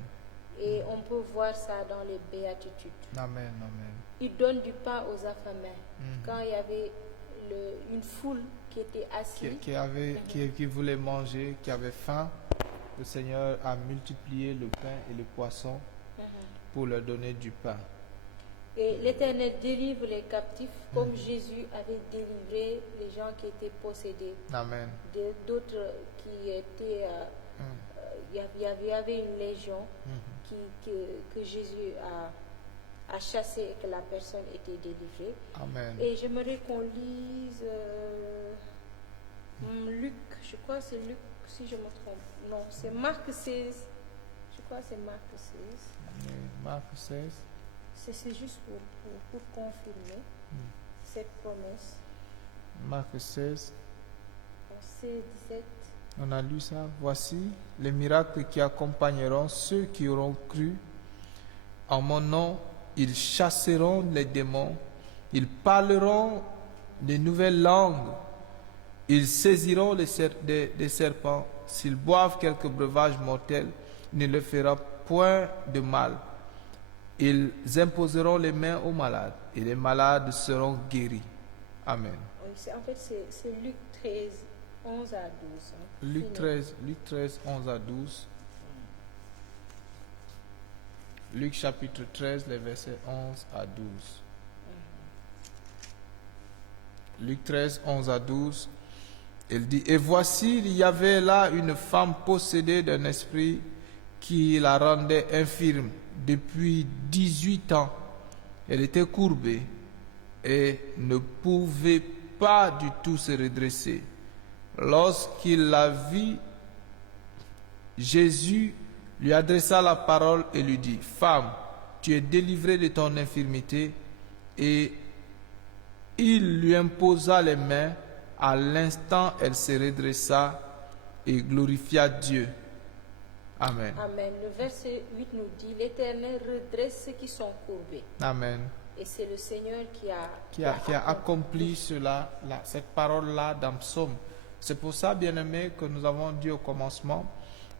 Et on peut voir ça dans les béatitudes. Amen. Amen. Il donne du pain aux affamés. Quand il y avait une foule qui était assise, Qui voulait manger, qui avait faim, le Seigneur a multiplié le pain et le poisson pour leur donner du pain. Et l'Éternel délivre les captifs comme Jésus avait délivré les gens qui étaient possédés. Amen. D'autres qui étaient... Il y avait une légion que Jésus a chassé et que la personne était délivrée. Amen. Et j'aimerais qu'on lise Luc, je crois que c'est Luc, si je me trompe. Non, c'est Marc 16. Je crois que c'est Marc 16. Marc 16. C'est juste pour confirmer cette promesse. Marc 16. Verset 17. On a lu ça. Voici les miracles qui accompagneront ceux qui auront cru. En mon nom, ils chasseront les démons. Ils parleront de nouvelles langues. Ils saisiront des serpents. S'ils boivent quelque breuvage mortel, il ne leur fera point de mal. Ils imposeront les mains aux malades et les malades seront guéris. Amen. Oui, en fait, c'est Luc 13, 11 à 12. Luc 13, 11 à 12. Luc chapitre 13, les versets 11 à 12. Luc 13, 11 à 12. Il dit, et voici, il y avait là une femme possédée d'un esprit qui la rendait infirme depuis 18 ans. Elle était courbée et ne pouvait pas du tout se redresser. Lorsqu'il la vit, Jésus lui adressa la parole et lui dit, femme, tu es délivrée de ton infirmité. Et il lui imposa les mains. À l'instant, elle se redressa et glorifia Dieu. Amen. Amen. Le verset 8 nous dit, l'Éternel redresse ceux qui sont courbés. Amen. Et c'est le Seigneur qui a accompli cela, cette parole-là dans le psaume. C'est pour ça, bien-aimés, que nous avons dit au commencement,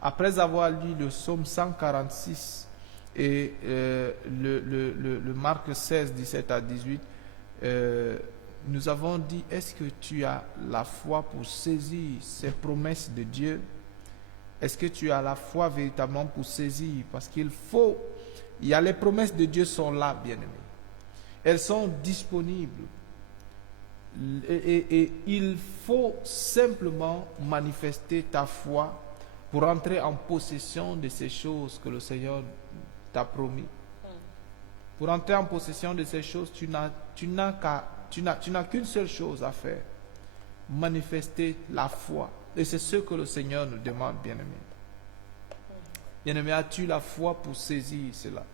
après avoir lu le psaume 146 et le Marc 16, 17 à 18, nous avons dit, est-ce que tu as la foi pour saisir ces promesses de Dieu? Est-ce que tu as la foi véritablement pour saisir? Parce qu'il y a les promesses de Dieu sont là, bien-aimés. Elles sont disponibles. Et il faut simplement manifester ta foi pour entrer en possession de ces choses que le Seigneur t'a promis. Pour entrer en possession de ces choses, tu n'as qu'une seule chose à faire. Manifester la foi. Et c'est ce que le Seigneur nous demande, bien-aimés. Bien-aimé, as-tu la foi pour saisir cela?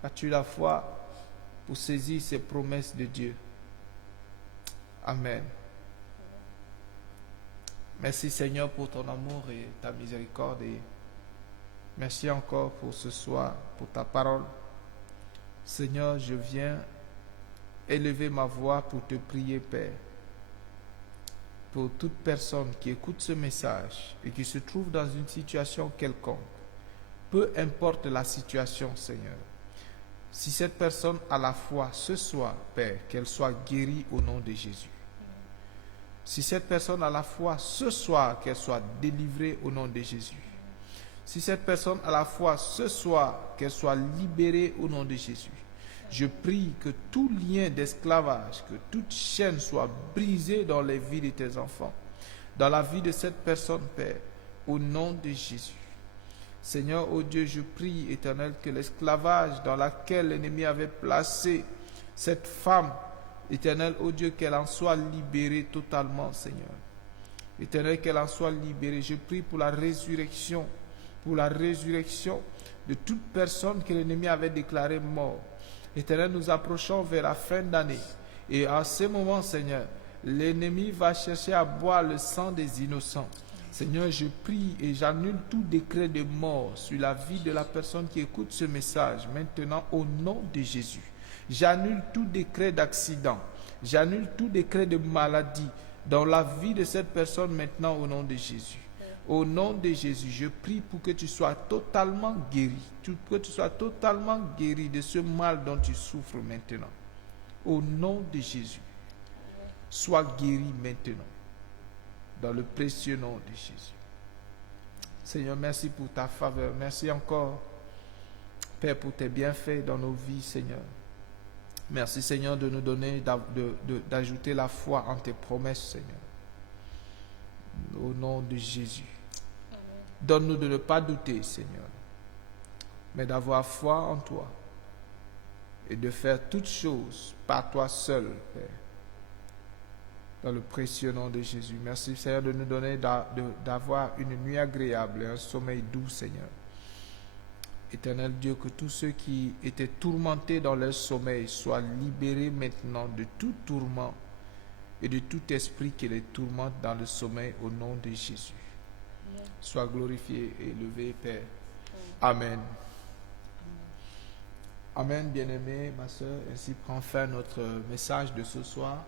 As-tu la foi pour saisir ces promesses de Dieu? Amen. Merci Seigneur pour ton amour et ta miséricorde. Et merci encore pour ce soir, pour ta parole. Seigneur, je viens élever ma voix pour te prier, Père. Pour toute personne qui écoute ce message et qui se trouve dans une situation quelconque, peu importe la situation, Seigneur. Si cette personne a la foi ce soir, Père, qu'elle soit guérie au nom de Jésus. Si cette personne a la foi ce soir, qu'elle soit délivrée au nom de Jésus. Si cette personne a la foi ce soir, qu'elle soit libérée au nom de Jésus. Je prie que tout lien d'esclavage, que toute chaîne soit brisée dans les vies de tes enfants, dans la vie de cette personne, Père, au nom de Jésus. Seigneur, ô Dieu, je prie, Éternel, que l'esclavage dans lequel l'ennemi avait placé cette femme, Éternel, ô Dieu, qu'elle en soit libérée totalement, Seigneur. Éternel, qu'elle en soit libérée. Je prie pour la résurrection de toute personne que l'ennemi avait déclarée mort. Éternel, nous approchons vers la fin d'année. Et à ce moment, Seigneur, l'ennemi va chercher à boire le sang des innocents. Seigneur, je prie et j'annule tout décret de mort sur la vie de la personne qui écoute ce message maintenant au nom de Jésus. J'annule tout décret d'accident. J'annule tout décret de maladie dans la vie de cette personne maintenant au nom de Jésus. Au nom de Jésus, je prie pour que tu sois totalement guéri. Que tu sois totalement guéri de ce mal dont tu souffres maintenant. Au nom de Jésus, sois guéri maintenant. Dans le précieux nom de Jésus. Seigneur, merci pour ta faveur. Merci encore, Père, pour tes bienfaits dans nos vies, Seigneur. Merci, Seigneur, de nous donner, d'ajouter la foi en tes promesses, Seigneur. Au nom de Jésus. Donne-nous de ne pas douter, Seigneur, mais d'avoir foi en toi et de faire toutes choses par toi seul, Père. Dans le précieux nom de Jésus. Merci, Seigneur, de nous donner d'avoir une nuit agréable et un sommeil doux, Seigneur. Éternel Dieu, que tous ceux qui étaient tourmentés dans leur sommeil soient libérés maintenant de tout tourment et de tout esprit qui les tourmente dans le sommeil au nom de Jésus. Sois glorifié et élevé, Père. Amen. Amen, bien-aimé, ma soeur. Ainsi prend fin notre message de ce soir.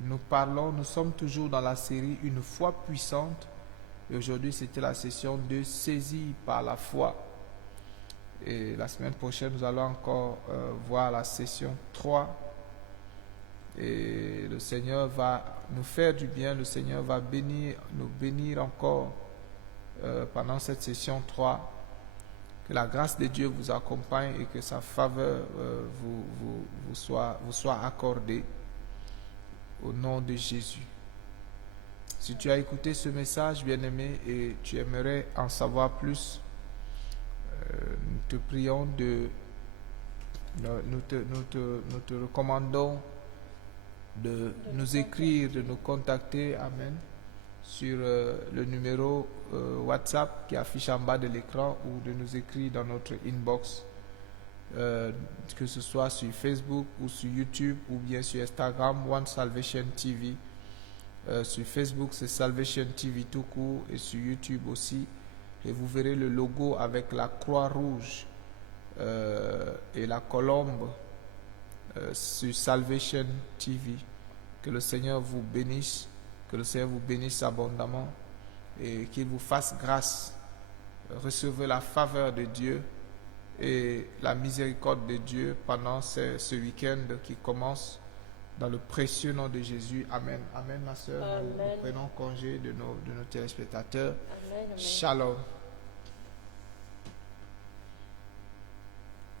Nous sommes toujours dans la série Une foi puissante. Et aujourd'hui, c'était la session 2, saisie par la foi. Et la semaine prochaine, nous allons encore voir la session 3. Et le Seigneur va nous faire du bien. Le Seigneur va nous bénir encore pendant cette session 3. Que la grâce de Dieu vous accompagne et que sa faveur vous soit accordée au nom de Jésus. Si tu as écouté ce message, bien-aimé, et tu aimerais en savoir plus, nous te prions nous te recommandons de nous écrire, de nous contacter, amen, sur le numéro WhatsApp qui affiche en bas de l'écran ou de nous écrire dans notre inbox, que ce soit sur Facebook ou sur YouTube ou bien sur Instagram, One Salvation TV. Sur Facebook, c'est Salvation TV tout court et sur YouTube aussi. Et vous verrez le logo avec la croix rouge et la colombe sur Salvation TV. Que le Seigneur vous bénisse, que le Seigneur vous bénisse abondamment et qu'il vous fasse grâce. Recevez la faveur de Dieu et la miséricorde de Dieu pendant ce week-end qui commence. Dans le précieux nom de Jésus. Amen. Amen, ma soeur. Nous prenons congé de nos téléspectateurs. Amen, amen. Shalom.